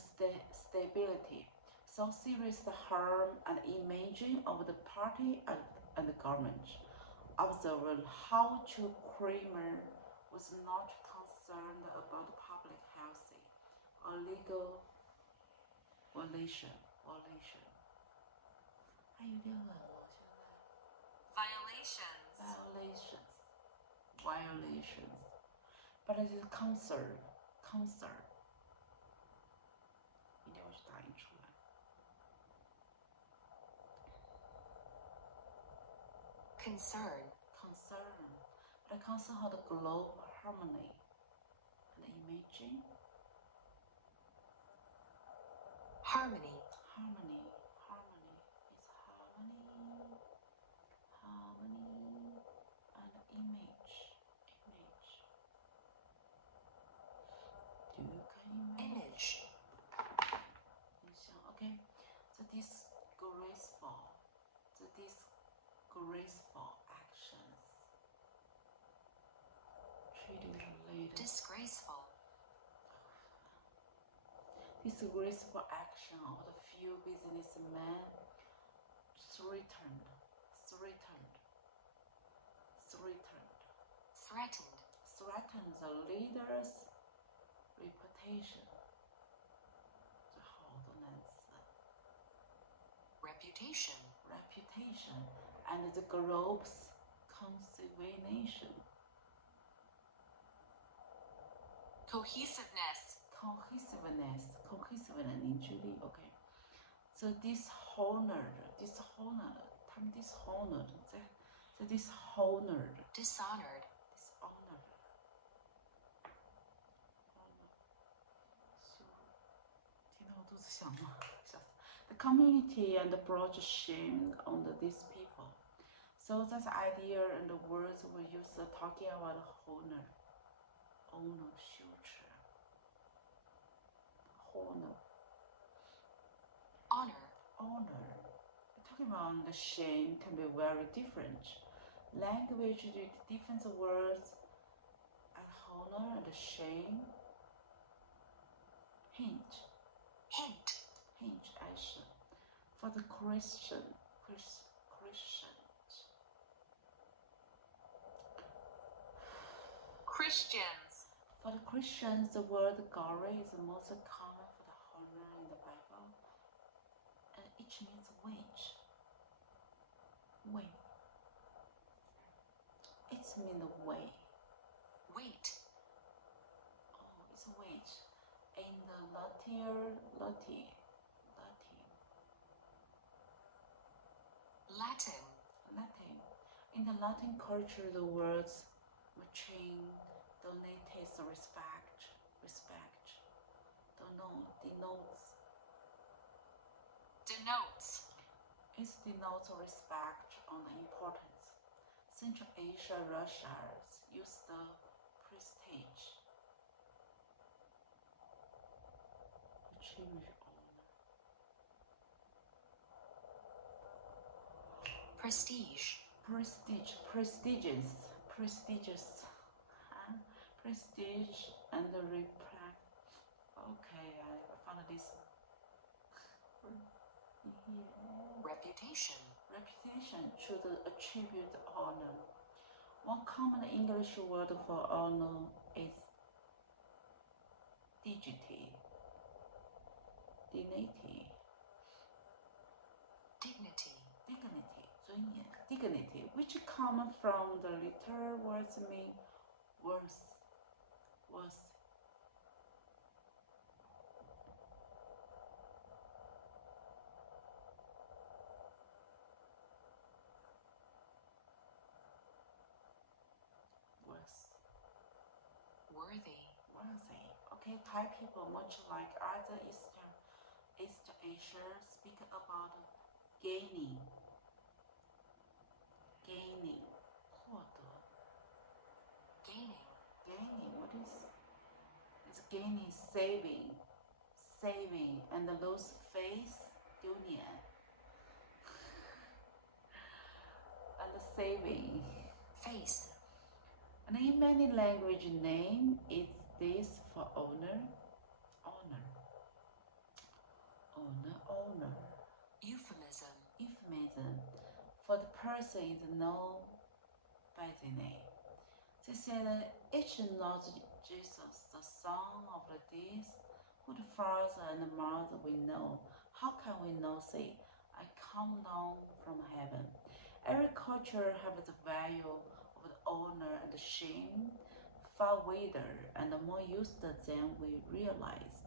stability. So serious the harm and imaging of the party and the government. Observe how the criminal was not concerned about public health or legal violation. 还有点冷哦，现在。Violations. But it is concern. 明天我去打印出来。Concern. But concern how the global harmony and imaging. Harmony. It's harmony. And image. Do you can image? Okay. The disgraceful actions. Treating related. Disgraceful action of the few businessmen threatened the leader's reputation. reputation, and the group's consideration. cohesiveness, 凝聚力 OK the dishonored 他们 dishonored 在 dishonored 听到我肚子响吗？笑死 The community and brought shame on these people. So that's the idea and the words we use talking about honor, 羞耻 honor. Talking about the shame can be very different. Language with different words and honor and shame. Hint 暗示 for the Christians. For the Christians, the word glory is the most common for the honor in the Bible, and each means wage. It means way. weight, Oh, it's wage. In the Latin. In the Latin culture, the words machine denotes respect. denotes, It denotes respect on the importance. Central Asia, Russia use the prestige. Achieve honor. prestige, Prestigious, prestige and the respect. Okay, I found this. reputation, Should attribute honor. One common English word for honor is dignity,尊严 dignity, which come from the literal words mean worth. worthy, Okay, Thai people, much like other East Asia, speak about gaining, 获得 gaining, what is it's gaining, saving and lose face 丢脸 and saving face, and in many language name is this for honor, euphemism for the person is known by the name. They said each knows Jesus, the son of the deeds, who the father and mother we know. How can we know? Say, I come down from heaven. Every culture has the value of the honor and the shame far wider and more used than we realized.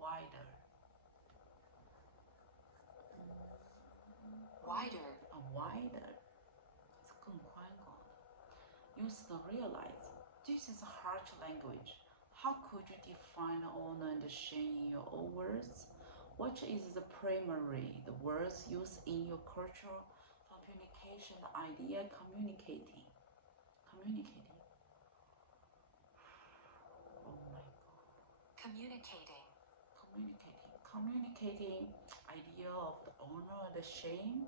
Wider. It's 更宽广的 Use to realize. This is a hard language. How could you define honor and shame in your own words? What is the primary, the words used in your cultural communication, the idea communicating? Oh my God. Communicating idea of the honor and the shame,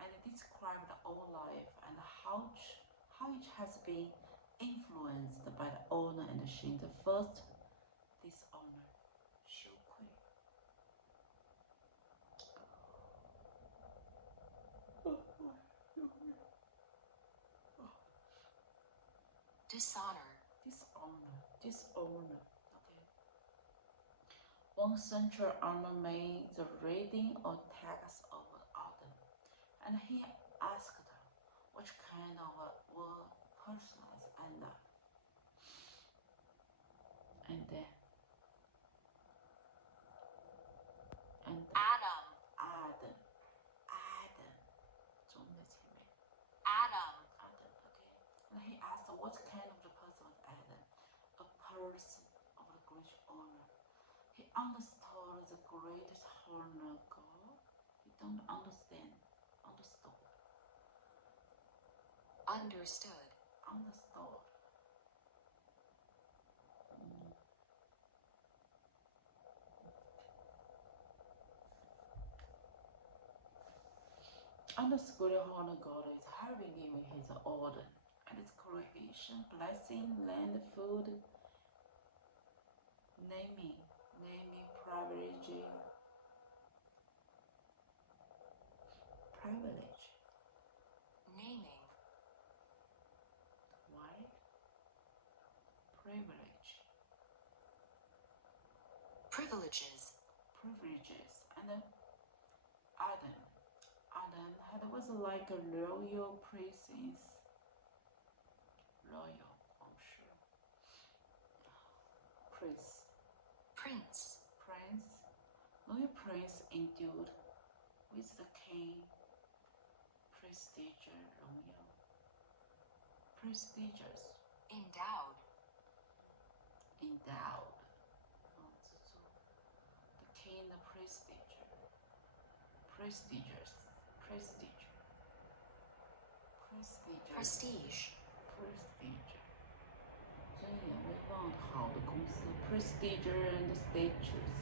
and describe the old life and how it has been influenced by the honor and the shame. The first, dishonor, 羞愧 dishonor, dishonor. Okay. One central honor made the reading or text of the other, and he asked which kind of were persons and then Adam. And he asked what kind of the person was Adam, a person of the great honor. He understood the greatest honor God. He don't understand. Understood. Understood honor God is having given his order and its creation, blessing, land, food, naming, privilege. Naming. Why? Privilege. Privileges. And Adam was like a royal princess. Prince. Royal prince endued with the king. Prestigious. Endowed. The king prestige. 尊严威望好的公司 prestige and status.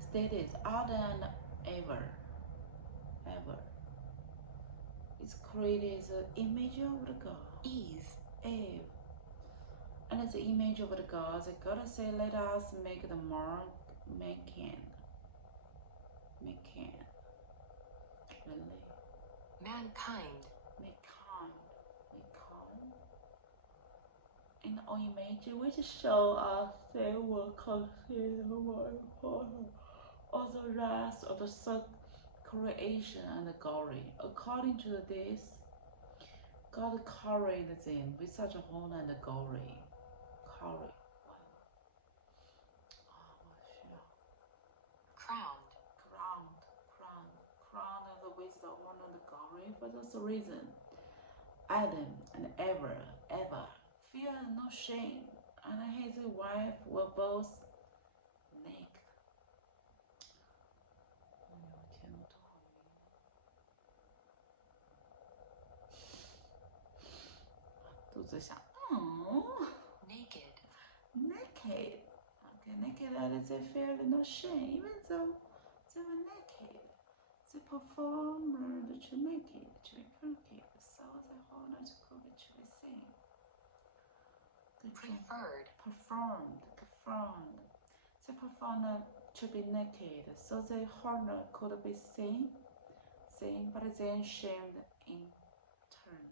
Status other than ever. It's created the image of the God. Eve. And the image of the God, the God say, let us make the mark, mankind. Really? Mankind. In our image, which show us they will consider more important of the rest of the creation and glory. According to this, God carried them with such honor and glory. Crowned. With the honor and glory. For this reason, Adam and Eva fear no shame, and his wife were both naked. 肚子想 Naked. Okay, naked, and they feel no shame, even though they were naked. They performed to make it, to be perfect, so the honor could be seen. They performed. They performed to be naked, so the honor could be seen, but then shamed in turn.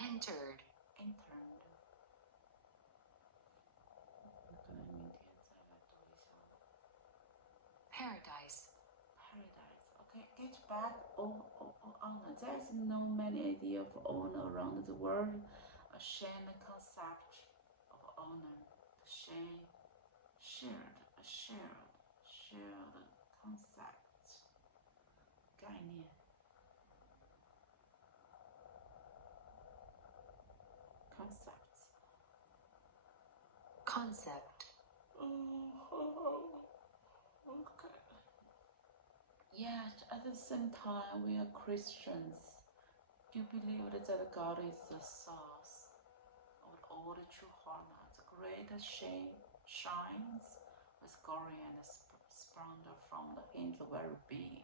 Entered. Paradise. Okay, get back honor. There's no many idea of honor around the world. A shared concept of honor. Shared concept. 概念。Concept. Okay. Yet at the same time, we are Christians. Do you believe that God is the source of all the true honor? The greatest shines with glory and splendor from His very being.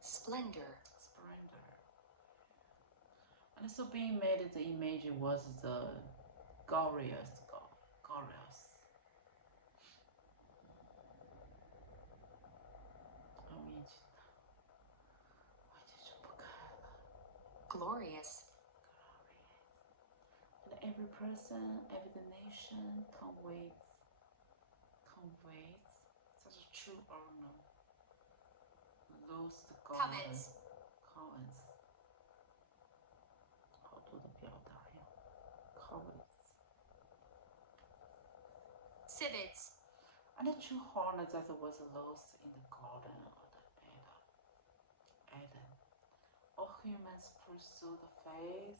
Splendor. And so being made in the image was the glorious. glorious, And every person, every nation conveys such a true honor. Those covets, covets 好多的表达呀 covets civets, And the true honor that was lost in the garden of Eden. All humans pursue the faith.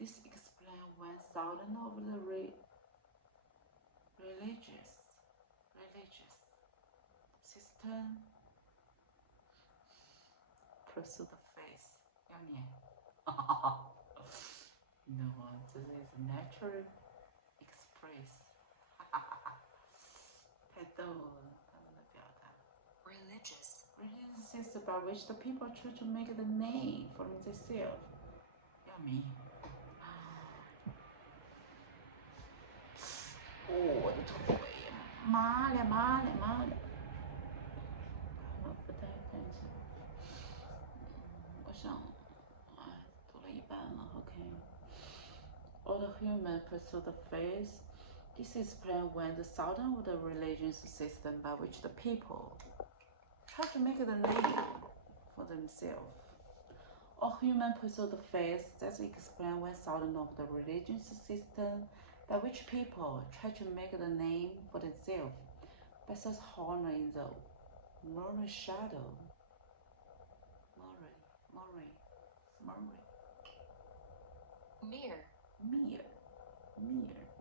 This explains when thousands of the religious system pursue the faith. 要念 No, this is natural express. 太逗了，他们的表达。 religious, Religion system by which the people try to make the name for themselves. 要命！我的腿，妈了！我不太看清。我想，读了一半了 ，OK。All the humans pursue the faith. This is explained when the southern of the religious system by which the people try to make the name for themselves. All humans pursue the faith. That's explained when southern of the religious system by which people try to make the name for themselves. By such honor in the moral shadow.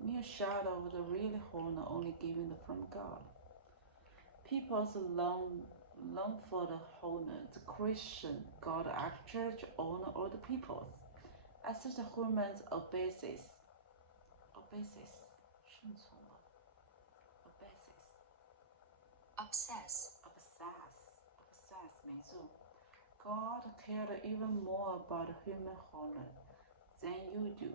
Mere shadow of the real honor only given from God. People's long for the honor. The Christian God actually honor all the peoples. As such, the humans obeys. 顺从了 obsess, 没错 God cared even more about human honor than you do.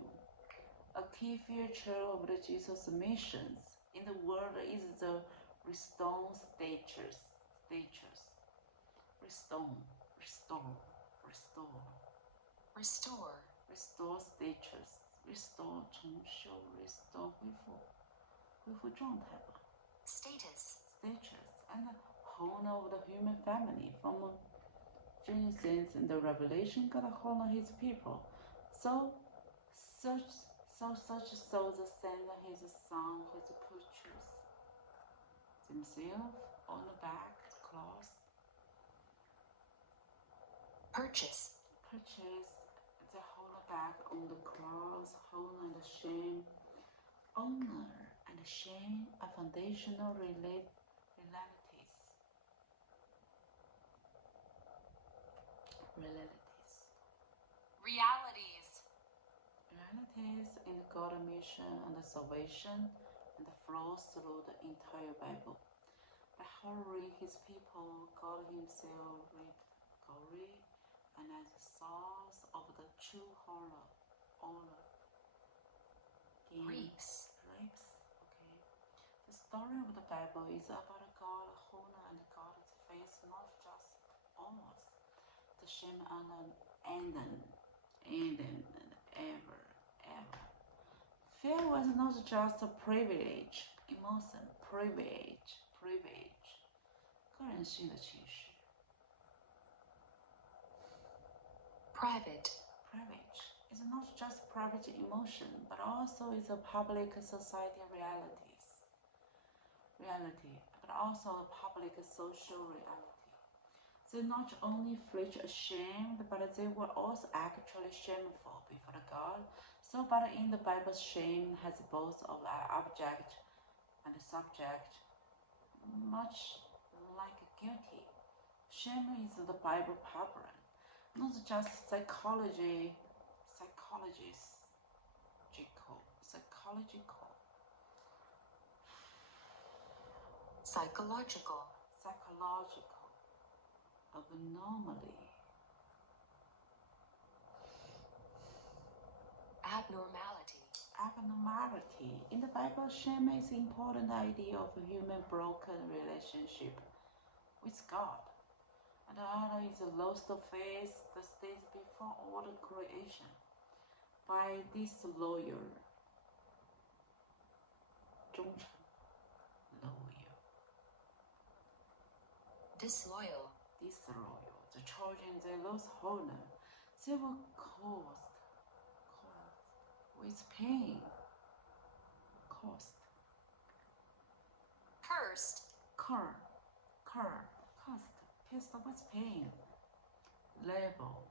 A key feature of the Jesus' missions in the world is the restore status. Restore status. Restore 重修 restore 恢复状态吧 status, and the honor of the human family from Genesis and the Revelation God honor his people. So such souls send his son, his purchase themselves on the back cross. purchase, the whole back on the cross, honor and shame. Honor and shame are foundational realities. Realities in God's mission and the salvation and flows through the entire Bible. By honoring his people, God himself reaped glory and as the source of the true honor. reaps, Okay. The story of the Bible is about God, honor, and God's faith, not just ours. The shame and ever. Fear was not just a privilege, emotion, privilege. 个人性的情绪 private, is not just private emotion, but also is a public society reality, but also a public social reality. They not only felt ashamed, but they were also actually shameful before God. So, but in the Bible, shame has both of an object and a subject, much like guilty. Shame is the Bible problem, not just psychological. Abnormality. In the Bible, shame is an important idea of a human broken relationship with God. And the other is the lost faith that stays before order creation by disloyal. 忠诚 loyal. Disloyal. Disloyal. The children, they lost honor. They were caused with pain. Cost. Cursed. Cost. Pierced with pain. Label.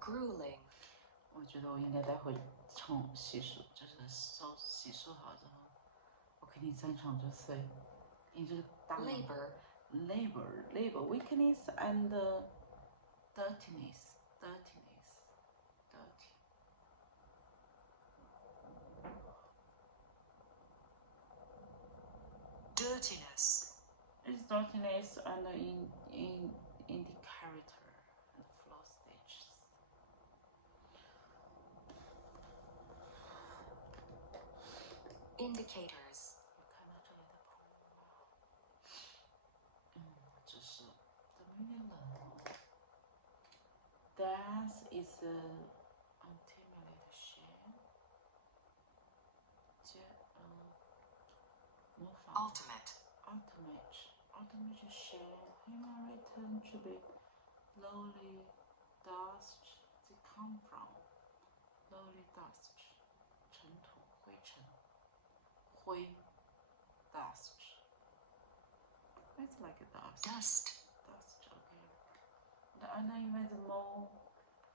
Grueling. 我觉得我应该待会冲洗漱，就是洗漱好之后，我肯定3场就睡，因为这个大脑 labor, weakness and dirtiness. Dirtiness. It's dirtiness and in the character and flow stages. Indicators. 看到这里的朋友吗？只是怎么有点冷哦。Death is ultimate shame. 模仿 Ultimate. Ultimate shame. Human return to be lowly dust they come from. Lowly dust. 尘土灰尘。灰 dust. It's like a dust. Dust. Okay. The other even the more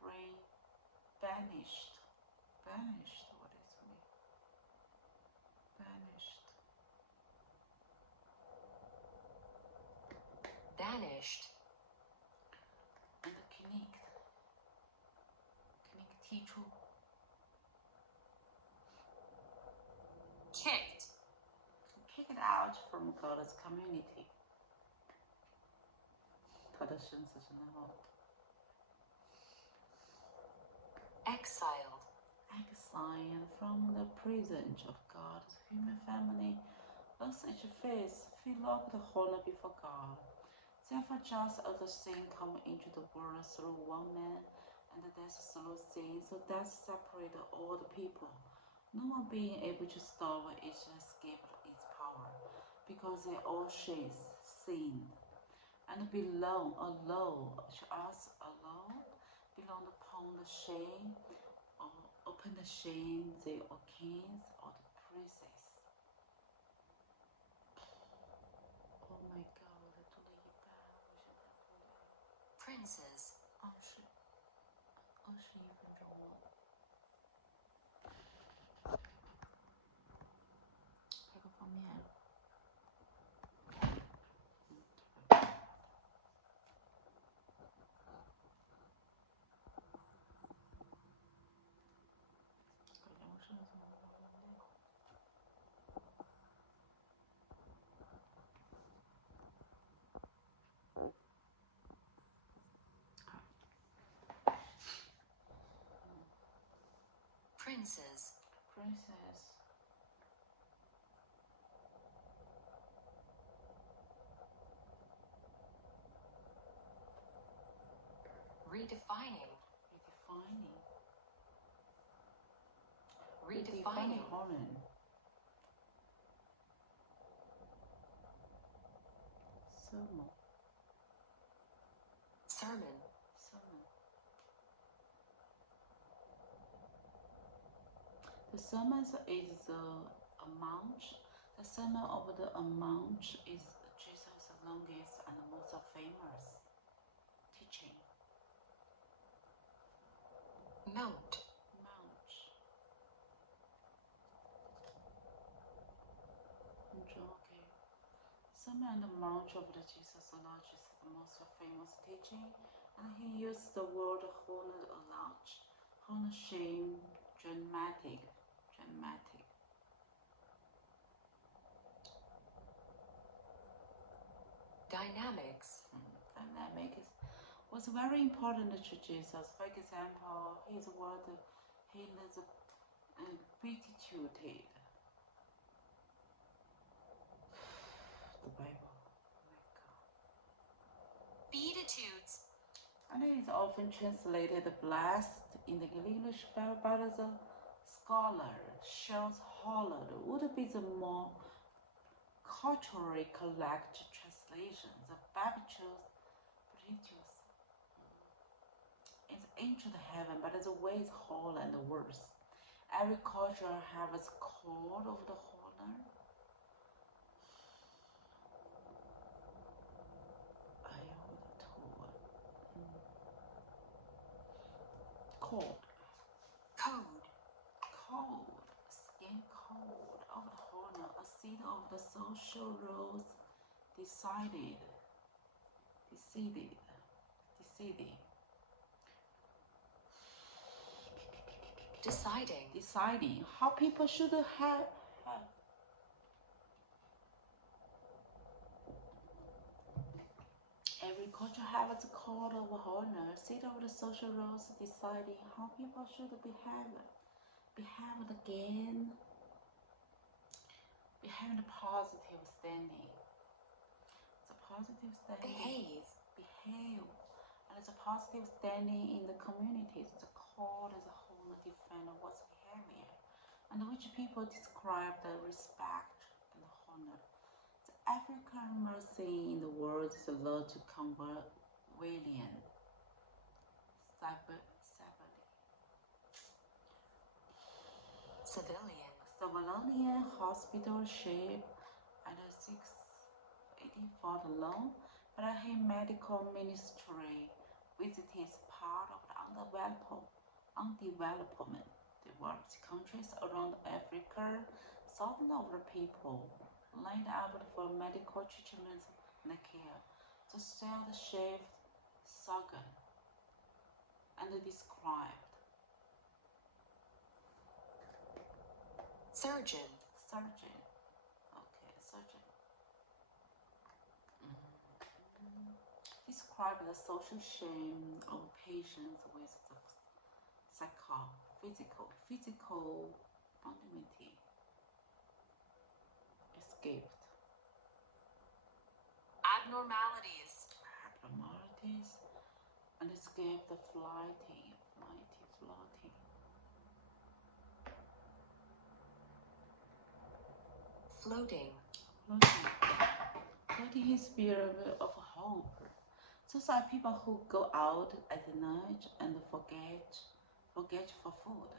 rain banished. Banished, what does it mean? Banished. Banished. And the knicked. Knicked 踢出 Kicked. Kicked out from God's community. 他的生死是那么 Exiled. exiled from the presence of God's human family, lost each face, feel locked honor before God. Therefore, just as the sin come into the world through one man, and death through sin, so death separated all the people. No one being able to stop it escaped its power, because they all share sin, and belong alone to us alone, belong upon the shame, or upon the shame they are kings or the princes. Oh my God, 我读了一半，我现在读了 Princes. 21分钟了。拍个封面。感觉我是怎么那么累？ Princes. Princess. Redefining. Redefining Hunan. Sermon. The sermon is the amount. The sermon of the amount is Jesus' longest and most famous teaching. Mount. Okay. Sermon on the Mount of the Jesus Lord is the most famous teaching, and he used the word honor a lot. Honor, shame, dramatic. Dynamics. Dynamics was very important to Jesus. For example, his word, he is beatitude. the Bible. Beatitudes. And it is often translated blessed in the English Bible, but the scholar shows Holland would be the more culturally correct translation. The Beatitudes is into the heaven, but the way is whole and worse. Every culture has its code of the honor. Code. Skin code of the honor, a seat of the social rules deciding how people should have. Every culture has its code of honor, seat of the social rules deciding how people should behave again. Behave the positive standing. The positive standing. Behave. And it's a positive standing in the communities. The code as a whole define what's behavior, and which people describe the respect and honor. The African mercy in the world is the law to convert William Civilian hospital ship at 684 alone, but his medical ministry visited part of the developed countries around Africa, thousands of the people lined up for medical treatment and care. The sailed ship Sagan and described surgeon. Describe the social shame of patients with the physical abnormality escaped. Abnormalities. And escaped the floating. Floating his spirit of hope. Those are people who go out at night and forget for food,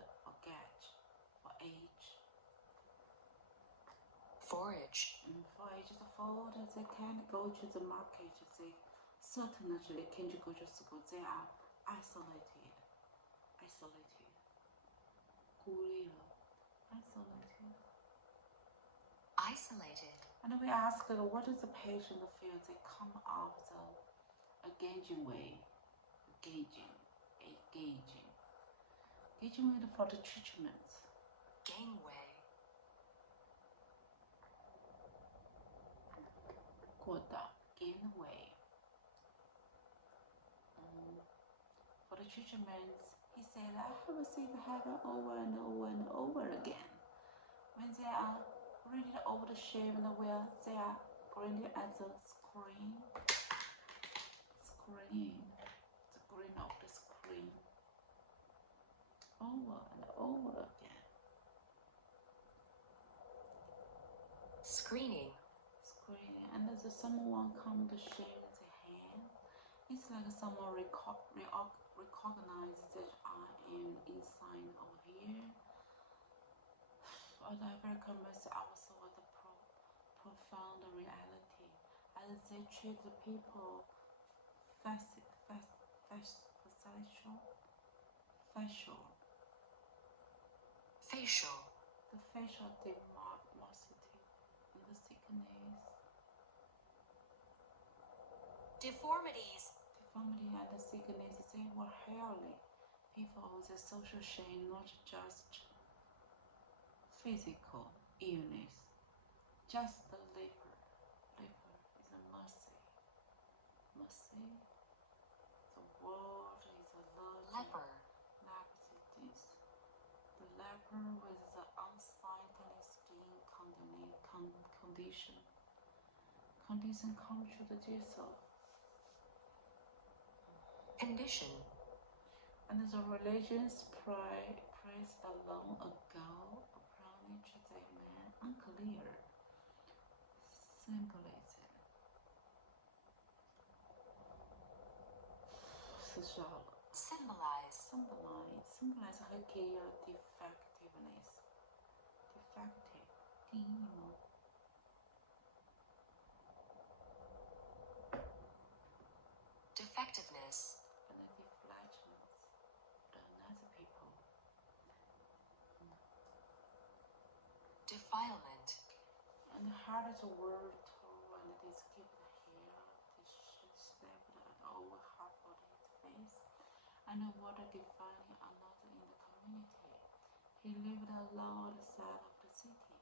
forage the food. They can't go to the market. They certainly can't go to school. They are isolated. And we asked, what does the patient feel? They come out the engaging way for the treatment. Gangway. For the treatment, he said, I have seen it happen over and over again. When they are reading over the shave and where they are grinning at the screen of the screen over and over again. Screening. And as someone come to shave their hand, it's like someone recognizes that I am inside over here. Other African must also the profound reality, as they treat the people facial. The facial deformity and the sickness. Deformity and the sickness, they were hairy people with a social shame, not just physical illness, just the leper. Leper is a mercy. The word is a leper. The leper with the unsightly skin condition condition抗拒的接受。Condition. And the religions praised long ago acknowledged that man unclear symbolism. 40号了。Symbolize. Symbolize 还可以有 defectiveness。defective 定义吗？ Defectiveness. And the deflections to another people. Defilement. And the hardest word to and this keep here, this stabbed at over half of his face, and what defining another in the community. He lived alone outside of the city.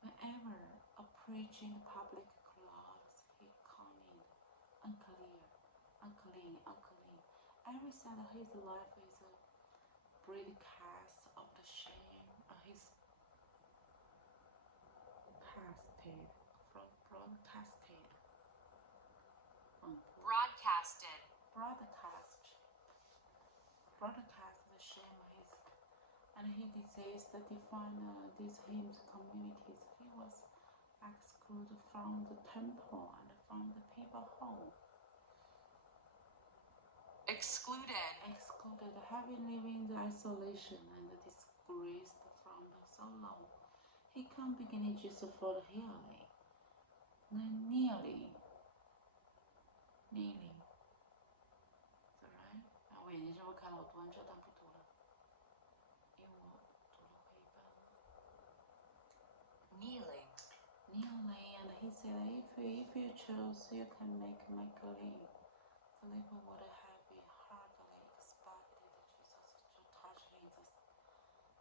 Whenever a preaching public clouds, he commented, unclean. Every side of his life is a broadcast of the shame of his broadcast the shame of his, and he decided to define these hymns communities. He was excluded from the temple and from the people home. Excluded. Having living in isolation and disgraced from so long, he can't begin just for healing. Nearly. Is that right? 我眼睛是不是看了我读完这段不读了？因为我读了绘本。Kneeling. And he said, if you choose, you can make my clean. Philip would have been hardly expected Jesus to touch him.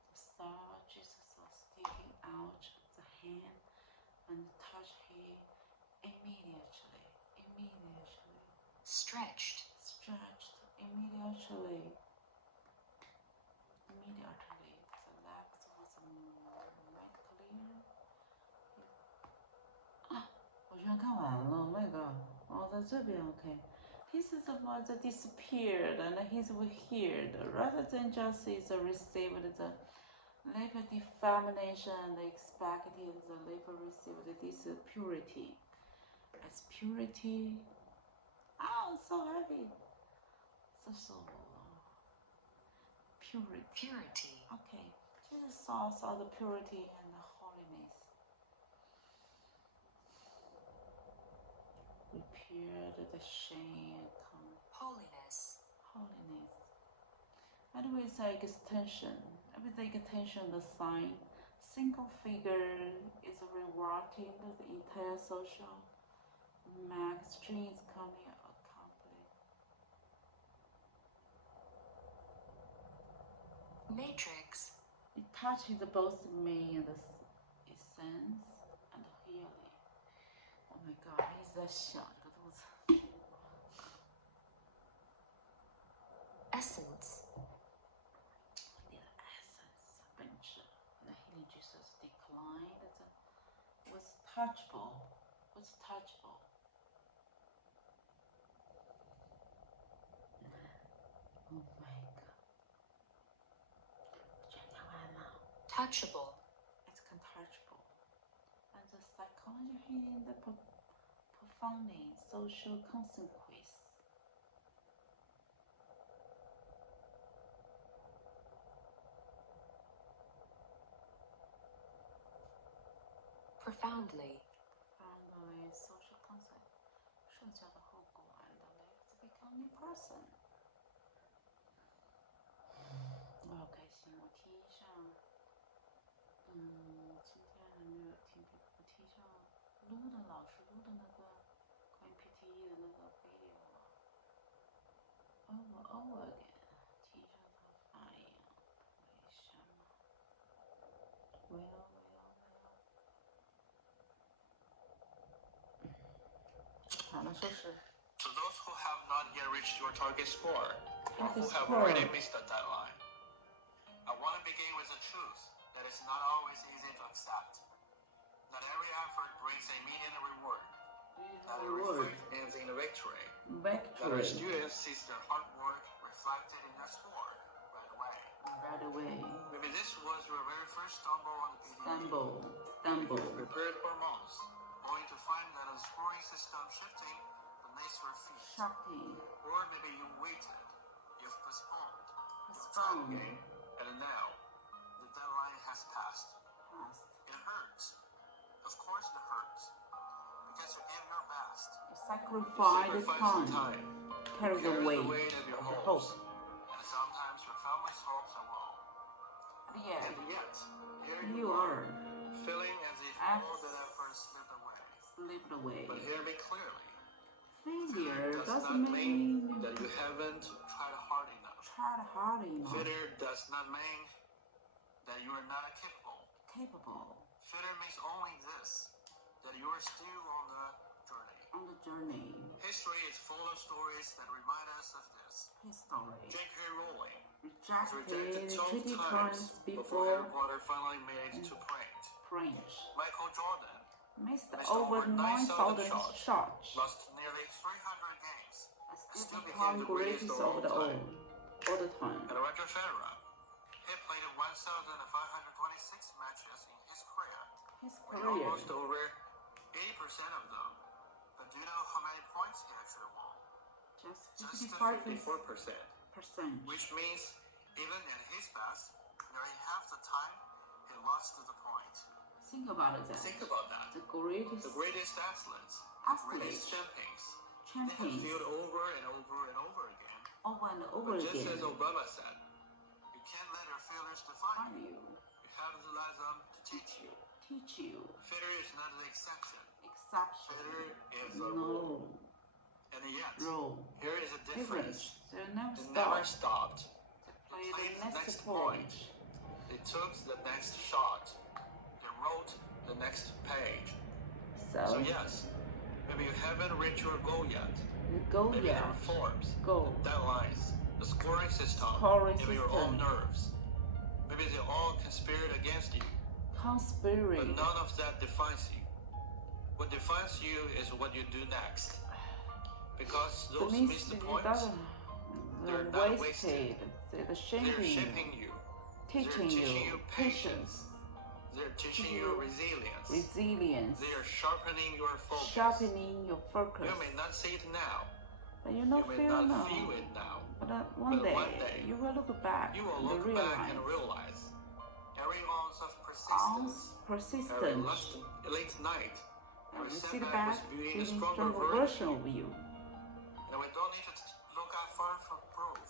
The star Jesus was sticking out the hand and touch him immediately. Stretched. Immediately. The legs was made clear. 我居然看完了那个，哦，在这边 OK。His words disappeared and his were heard, rather than just is received the labor defamation and expected the labor received this purity. As purity, oh, so heavy. So purity. Okay, Jesus saw the purity and the holiness. Repaired the shame and Holiness. And with the extension, the sign, single figure is rewarding the entire social magazine is coming accomplished. Matrix. It touches both me and the essence and healing. Oh my God, 一直在想这个动词。Essence. Essence 本质。The healing Jesus declined was touchable. Oh my God. 我全看完了。Touchable. It's untouchable. And the psychology hiding the profounding social consequence. Profoundly. Social consequence. 社交的后果 and leads becoming person. 我好开心，我听上，今天还没有听，我听上撸的老师撸的那个关于 PTE 的那个 video over again， 听上他发言，为什么 ？Well， 好了，收拾。To those who have not yet reached your target score, or who have score. already missed the deadline, I want to begin with the truth that it's not always easy to accept. Not every effort brings immediate reward. that the every word? fight ends in a victory. That our Victory. students see their hard work reflected in their score right away. Right away. Maybe this was your very first stumble on the PTE. Stumble. If Stumble. you've prepared for months, only to find that the scoring system shifting beneath your feet. Shocking. Or maybe you waited, you've postponed, you've tried Postponed. again, and now the deadline has passed. Past. It hurts. Of course it hurts. Because you gave your best. You sacrifice the time. Carry the weight of your of the hopes. hope. And sometimes your family's hopes as well. But yet, And yet, here you are feeling as if all that effort slipped away. slipped away. But hear me clearly. Failure Does doesn't not mean mean that you haven't tried hard enough. tried hard enough. Failure does not mean that you are not capable. Capable Failure means only this, that you are still on the journey. on the journey. History is full of stories that remind us of this. History. J.K. Rowling was Rejected rejected 12 20 times times before Harry before Potter finally made it to print. French. Michael Jordan Missed missed over over 9,000 9,000 shots. lost nearly 300 games. I Still still became become the greatest greatest of of the all all the time. And Roger Federer, he played 1,526 matches in his career, His with career almost over 80% of them. But do you know how many points he actually won? just Just 55%. 54%. Which means even at his best, nearly half the time, he lost the point. Think about that. Think about that. The greatest The greatest athletes, the greatest champions, they have champions failed over and over and over again. over and over But just again as Obama said, you can't let your failures define on you. you, You have to let them teach you. teach you, Failure is not an exception. exception, Failure is a rule. no And yet, rule, here is a difference. difference. They never They never stop. stopped. Play played the the next next point. They took the next shot. They wrote the next page. So yes, maybe you haven't reached your goal yet. you go Maybe yet. the reforms, Go. the deadlines, the scoring system, Scoring maybe your own system. nerves. Maybe they all conspired against you. Conspiracy. But none of that defines you. What defines you is what you do next. Because those missed points, they're not wasted. They're They're shaping you, shaping you. teaching They're teaching you you patience. They're teaching you resilience. resilience, They are sharpening your focus. sharpening your focus. You may not see it now. But you not You may feel not now. feel it now. But one But day, one day, you will look back You will and look realize back and realize every ounce of ounce persistence, every persistence late night, and every you sit setback back was building a feeling stronger stronger version version of of you. And we don't need to look out far from proof.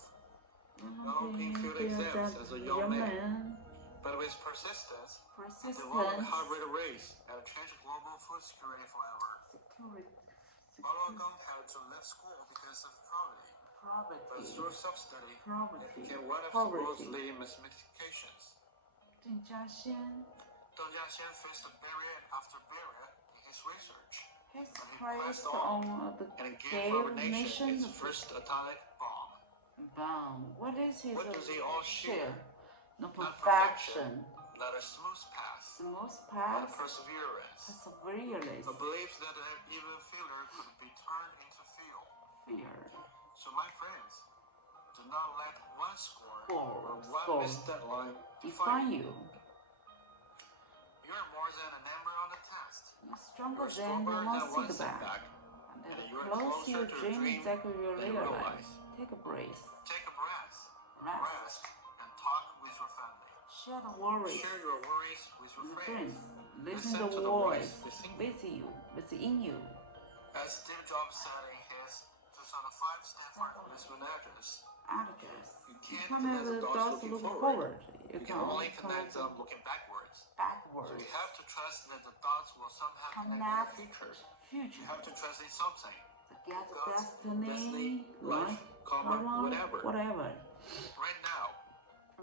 Developing field field exams as a young man. man. But with persistence, develop Persistence, hybrid race and change global food security forever. security, Follow had to leave school because of poverty. But poverty, through self-study, it poverty, became one of the world's poverty. leading mathematicians. 郑嘉先 Deng Jiaxian faced barrier after barrier in his research, has And he placed pressed on on the and gave our gave nation nation its first atomic bomb. bomb. What is his What does he all share? No Not perfection, Not a smooth path, smooth but path, perseverance. perseverance, A belief that even failure could be turned into fuel. fear. So my friends, do not let one score or one Score. missed deadline Define you. You are more than a number on the test. You're stronger You're than stronger one than one setback. setback. And And the you're closer you closer to a dream, dream exactly you than you realize. realize. Take a breath, Take a breath, rest, rest, and talk with your family. share the worries Share your worries with your with friends. friends. Listen to to the the voice within you. within you. As Steve Jobs said in his 2005 Stanford Investment Address, Address. you You can't can't connect have the the dots dots looking looking forward. forward. You can only connect them looking backwards. So backwards. you have to trust that the dots will somehow connect Connect in the future. future. You have to trust in something. To get God, destiny, life, life, karma, whatever. whatever. Right now,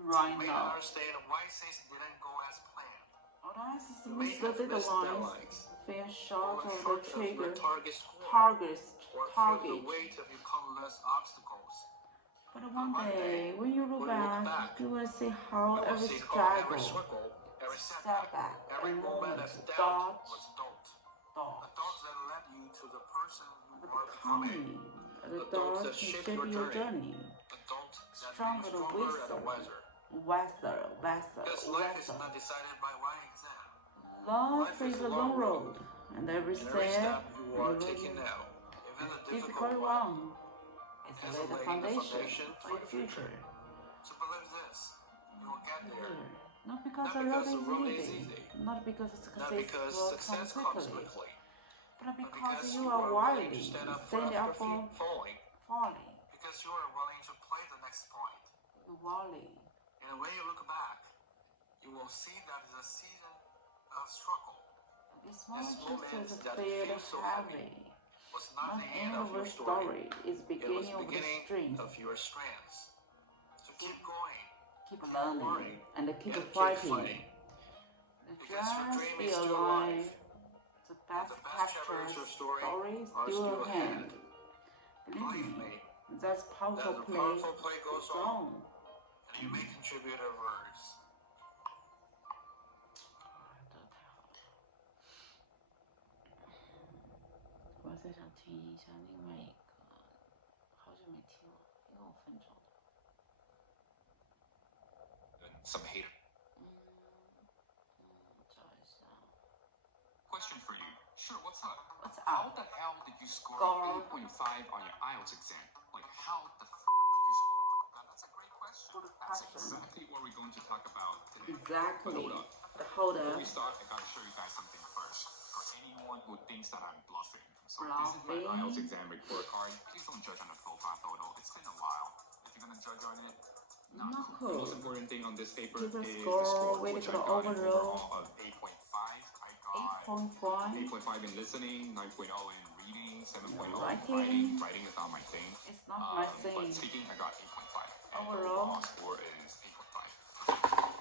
Right you may now. understand why things didn't go as planned. What else is You may missed have the missed deadlines, deadlines, fair or short of short the of your trigger, target score, targets, or feel target. the weight of your countless obstacles. But one day, when you look when you look back, back, you will see how You will every see how every struggle, struggle, every setback, setback, every and moment moment, of doubt dot, was a dot, thought that led you to the person you are becoming becoming. adults to shape your journey. Adult that Stronger being than stronger and wiser. wiser. Because life is not decided by one exam. Life is a long road, and every And every step step you are taking now, even the difficult difficult one, one, is is lay the laying the foundation for your future. So believe this, you will get there. Not because Not the because road the road is is easy, easy. not because Not because success comes quickly, but but because because you you are are willing to willing stand to up stand up after for falling, falling. because you are willing to play the next point. Willing. And when you look back, you will see that it's a season of struggle. This This moment moment just that feel feels so heavy. Was Not not the the end of your story. It's It was beginning the of the beginning strength. of your strengths. So keep going. Keep learning and keep and fighting. Because your Just dream be is still alive. alive. The And best the best chapters captures of your story stories are still still ahead. ahead. Believe Believe me, me, that's powerful that the play. powerful play goes It's on, on. and you may contribute a verse. 我再想听一下另外一个，好久没听了，也有5分钟的。Some hater. 找一下。 Question for you. Sure, what's up? What's How up? the hell did you score Score. 8.5 on your IELTS exam? Like, how the f did you score like that? That's a great question. Good That's question. exactly what we're going to talk about today. Exactly. But hold up. Hold Before up. we start, I gotta show you guys something first. For anyone who thinks that I'm bluffing. So this is Bluffing? my IELTS exam report card. Please don't judge on the profile photo. It's been a while. If you're gonna judge on it, not cool. The most important thing on this paper Give a is score, the score, weighted which I for got an overall. overall of 8.5. I got 8.5. 8.5 in listening, 9.0 in reading, 7.0 in Writing. Writing is not my thing. It's not my thing. But speaking, I got 8.5. And the Overall. overall score is 8.5.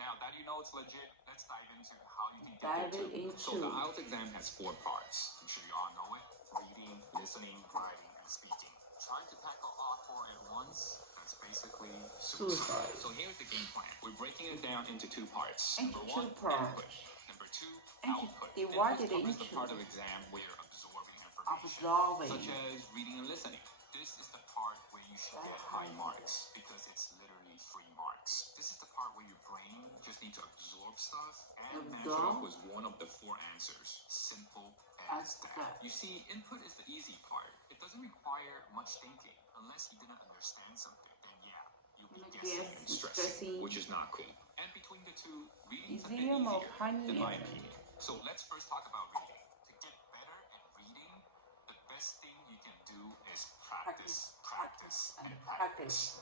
Now that you know it's legit, let's dive into how you can get Dive it too. So into. the IELTS exam has 4 parts. I'm sure you all know it. Reading, listening, writing, and speaking. Trying to tackle all 4 at once, that's basically suicide. So here's the game plan. We're breaking it down into 2 parts. Into Number 1, 2 parts. input. Number 2, output. Divided Input covers the into. part of exam where you're absorbing information. Absorbing. Such as reading and listening. This is the part where you should get high marks because it's literally free marks. This is the part where your brain just needs to absorb stuff and match it up with one of the 4 answers. Simple as that. You see, input is the easy part. It doesn't require much thinking unless you didn't understand something. Then yeah, you'll be guessing and stressing, which is not cool. And between the 2, reading's a bit Easier, more easier, in my funnier. opinion. So let's first talk about reading. To get better at reading, the best thing you can do is practice.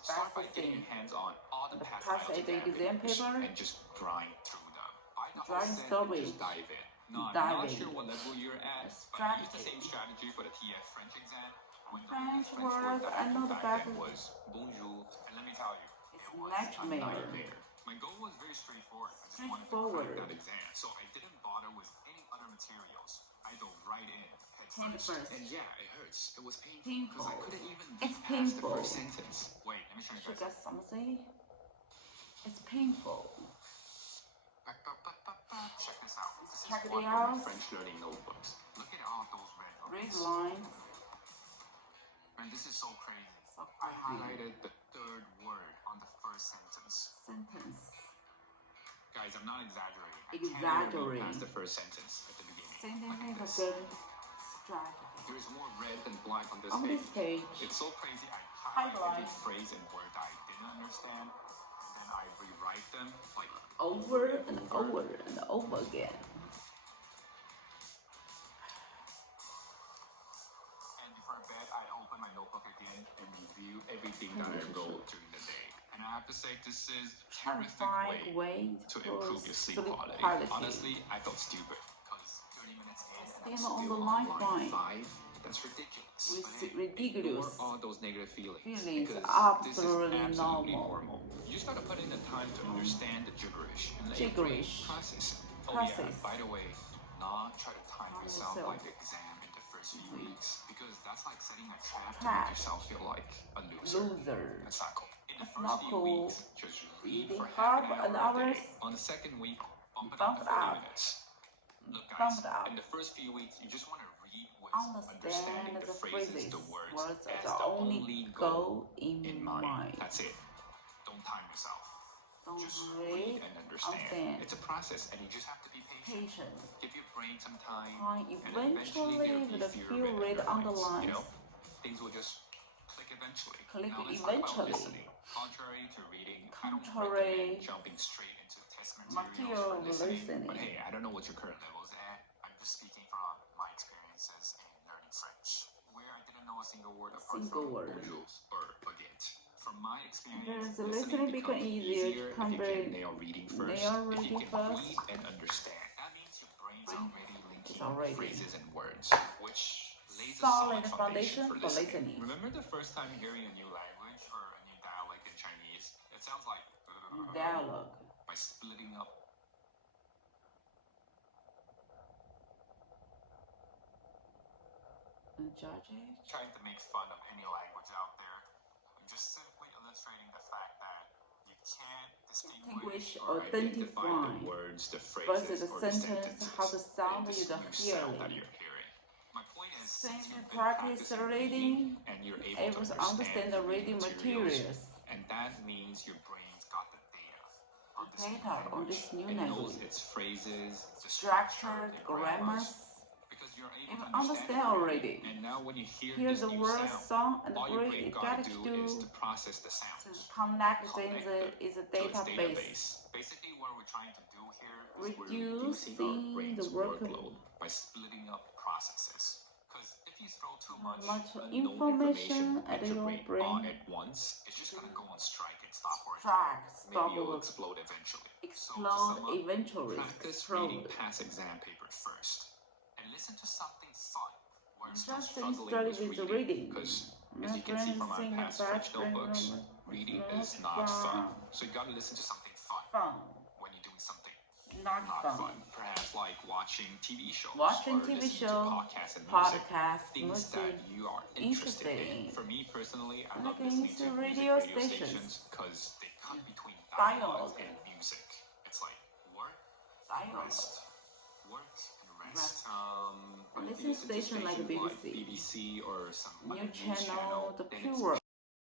Start by getting your hands on all the past IELTS exam papers and just grind through them. Buy the whole set and just dive in. No, I'm not sure what level you're at, but I use the same strategy for the TF French exam. When the French French word word, that I I know knew the back then back- was bonjour, and let me tell you, It's it was nightmare. a nightmare. My goal was very straightforward. I just wanted to crack that exam, so I didn't bother with any other materials. I dove right in, head first. And yeah, it hurts. It was painful because I couldn't even It's get past the painful. first sentence. Wait, let me show you You guys. got something? It's painful. Check this out. This Check is it one of out. my French learning notebooks. Look at all those red Red lines. lines. Man, this is so crazy. So I crazy. highlighted the 3rd word on the first sentence. Guys, I'm not exaggerating. I can't even read past the first sentence at the beginning. Sentence Look at is this. a good strategy. There's more red than black on this On page. this page. It's so crazy. I highlight every Highlight. phrase and word that I didn't understand, and then I rewrite them like Over and over and over again. And before bed, I open my notebook again and review everything that I wrote during the day. And I have to say, this is a terrific Terrifying way way to improve your sleep quality. Honestly, I felt stupid because 30 minutes in and I'm Still on still the on lifeline. line 5. That's ridiculous. Ridiculous. Ignore all those negative feelings Feelings because absolutely this is absolutely normal. You just gotta put in the time to understand the gibberish and let your brain Gibberish. process it. Oh Process. yeah, by the way, do not try to time yourself yourself. like the exam in the first few weeks because that's like setting a trap to Trap. make yourself feel like a loser. That's not cool. In the That's first not few cool. weeks, just read Reading for half an an hour. hour a day. On the second week, bump it Bump up to it 40 up. minutes. Look Bump guys, it up. in the first few weeks, you just want to read read with understand understanding the the phrases, phrases, the words words as are the only only goal goal in in mind. mind. That's it. Don't time yourself. Don't Just read, read and understand. understand. It's a process, and you just have to be patient. Patient. Give your brain some time, And and eventually, there'll with be a few fewer red red underlines. underlines, You know, things will just click eventually. Click now let's talk about eventually. listening. Contrary to reading, I don't Contrary recommend jumping straight into test material materials for listening. listening. But hey, I don't know what your current level is at. I'm just speaking from my experiences in learning French, where I didn't know a single word apart Single from word. bonjour or baguette. From my experience, There's listening become easier to if you comprehend. can nail reading first. Nail If you reading can first. read and understand, that means your brain's already linking already phrases and words, which lays a solid solid foundation foundation for for listening. listening. Remember the first time hearing a new language or a new dialect in Chinese? It sounds like Dialogue. by splitting up. Judging. Trying to make fun of any language out there. I'm just simply illustrating the fact that you can't distinguish or identify the words, the phrases, versus the or the sentence, sentences how the sound in is this the new sound that hearing. you're hearing. My point is, Since since you you've been practice practicing reading, and you're able to understand the reading materials, and that means your brain's got the data on this new data on this new It language. knows its phrases, the Structure, the grammars, because you're able even to understand understand already. And now when you hear Hear this the new word, sound, song, and all your break. brain You gotta gotta do is to process the sounds. to connect in Connect the them is a to its database. Basically, what we're trying to do here is we're Reducing reducing our the brain's workload. workload by splitting up processes. Because if you throw too much information at into your brain all at once, it's just gonna go on strike and stop working. stop Maybe you'll work. explode eventually. Explode eventually. Practice Explode. reading past exam papers first, and listen to something fun. While still Just struggling study with with reading. because My as you can see friends from my think past about French notebooks, reading is not fun. So you gotta listen to something fun when you're doing something not fun. Perhaps like watching TV shows, Watching or TV listening show, to podcasts and music, things music, that you are interested in. in. For me personally, I love Like listening to radio music radio stations. stations because they cut between Dialogue. dialogue and music. It's like work, Dialogue. rest, work and Rest. rest. Listening Listen to station like stations BBC. BBC or some New other news channel, the then it's pure.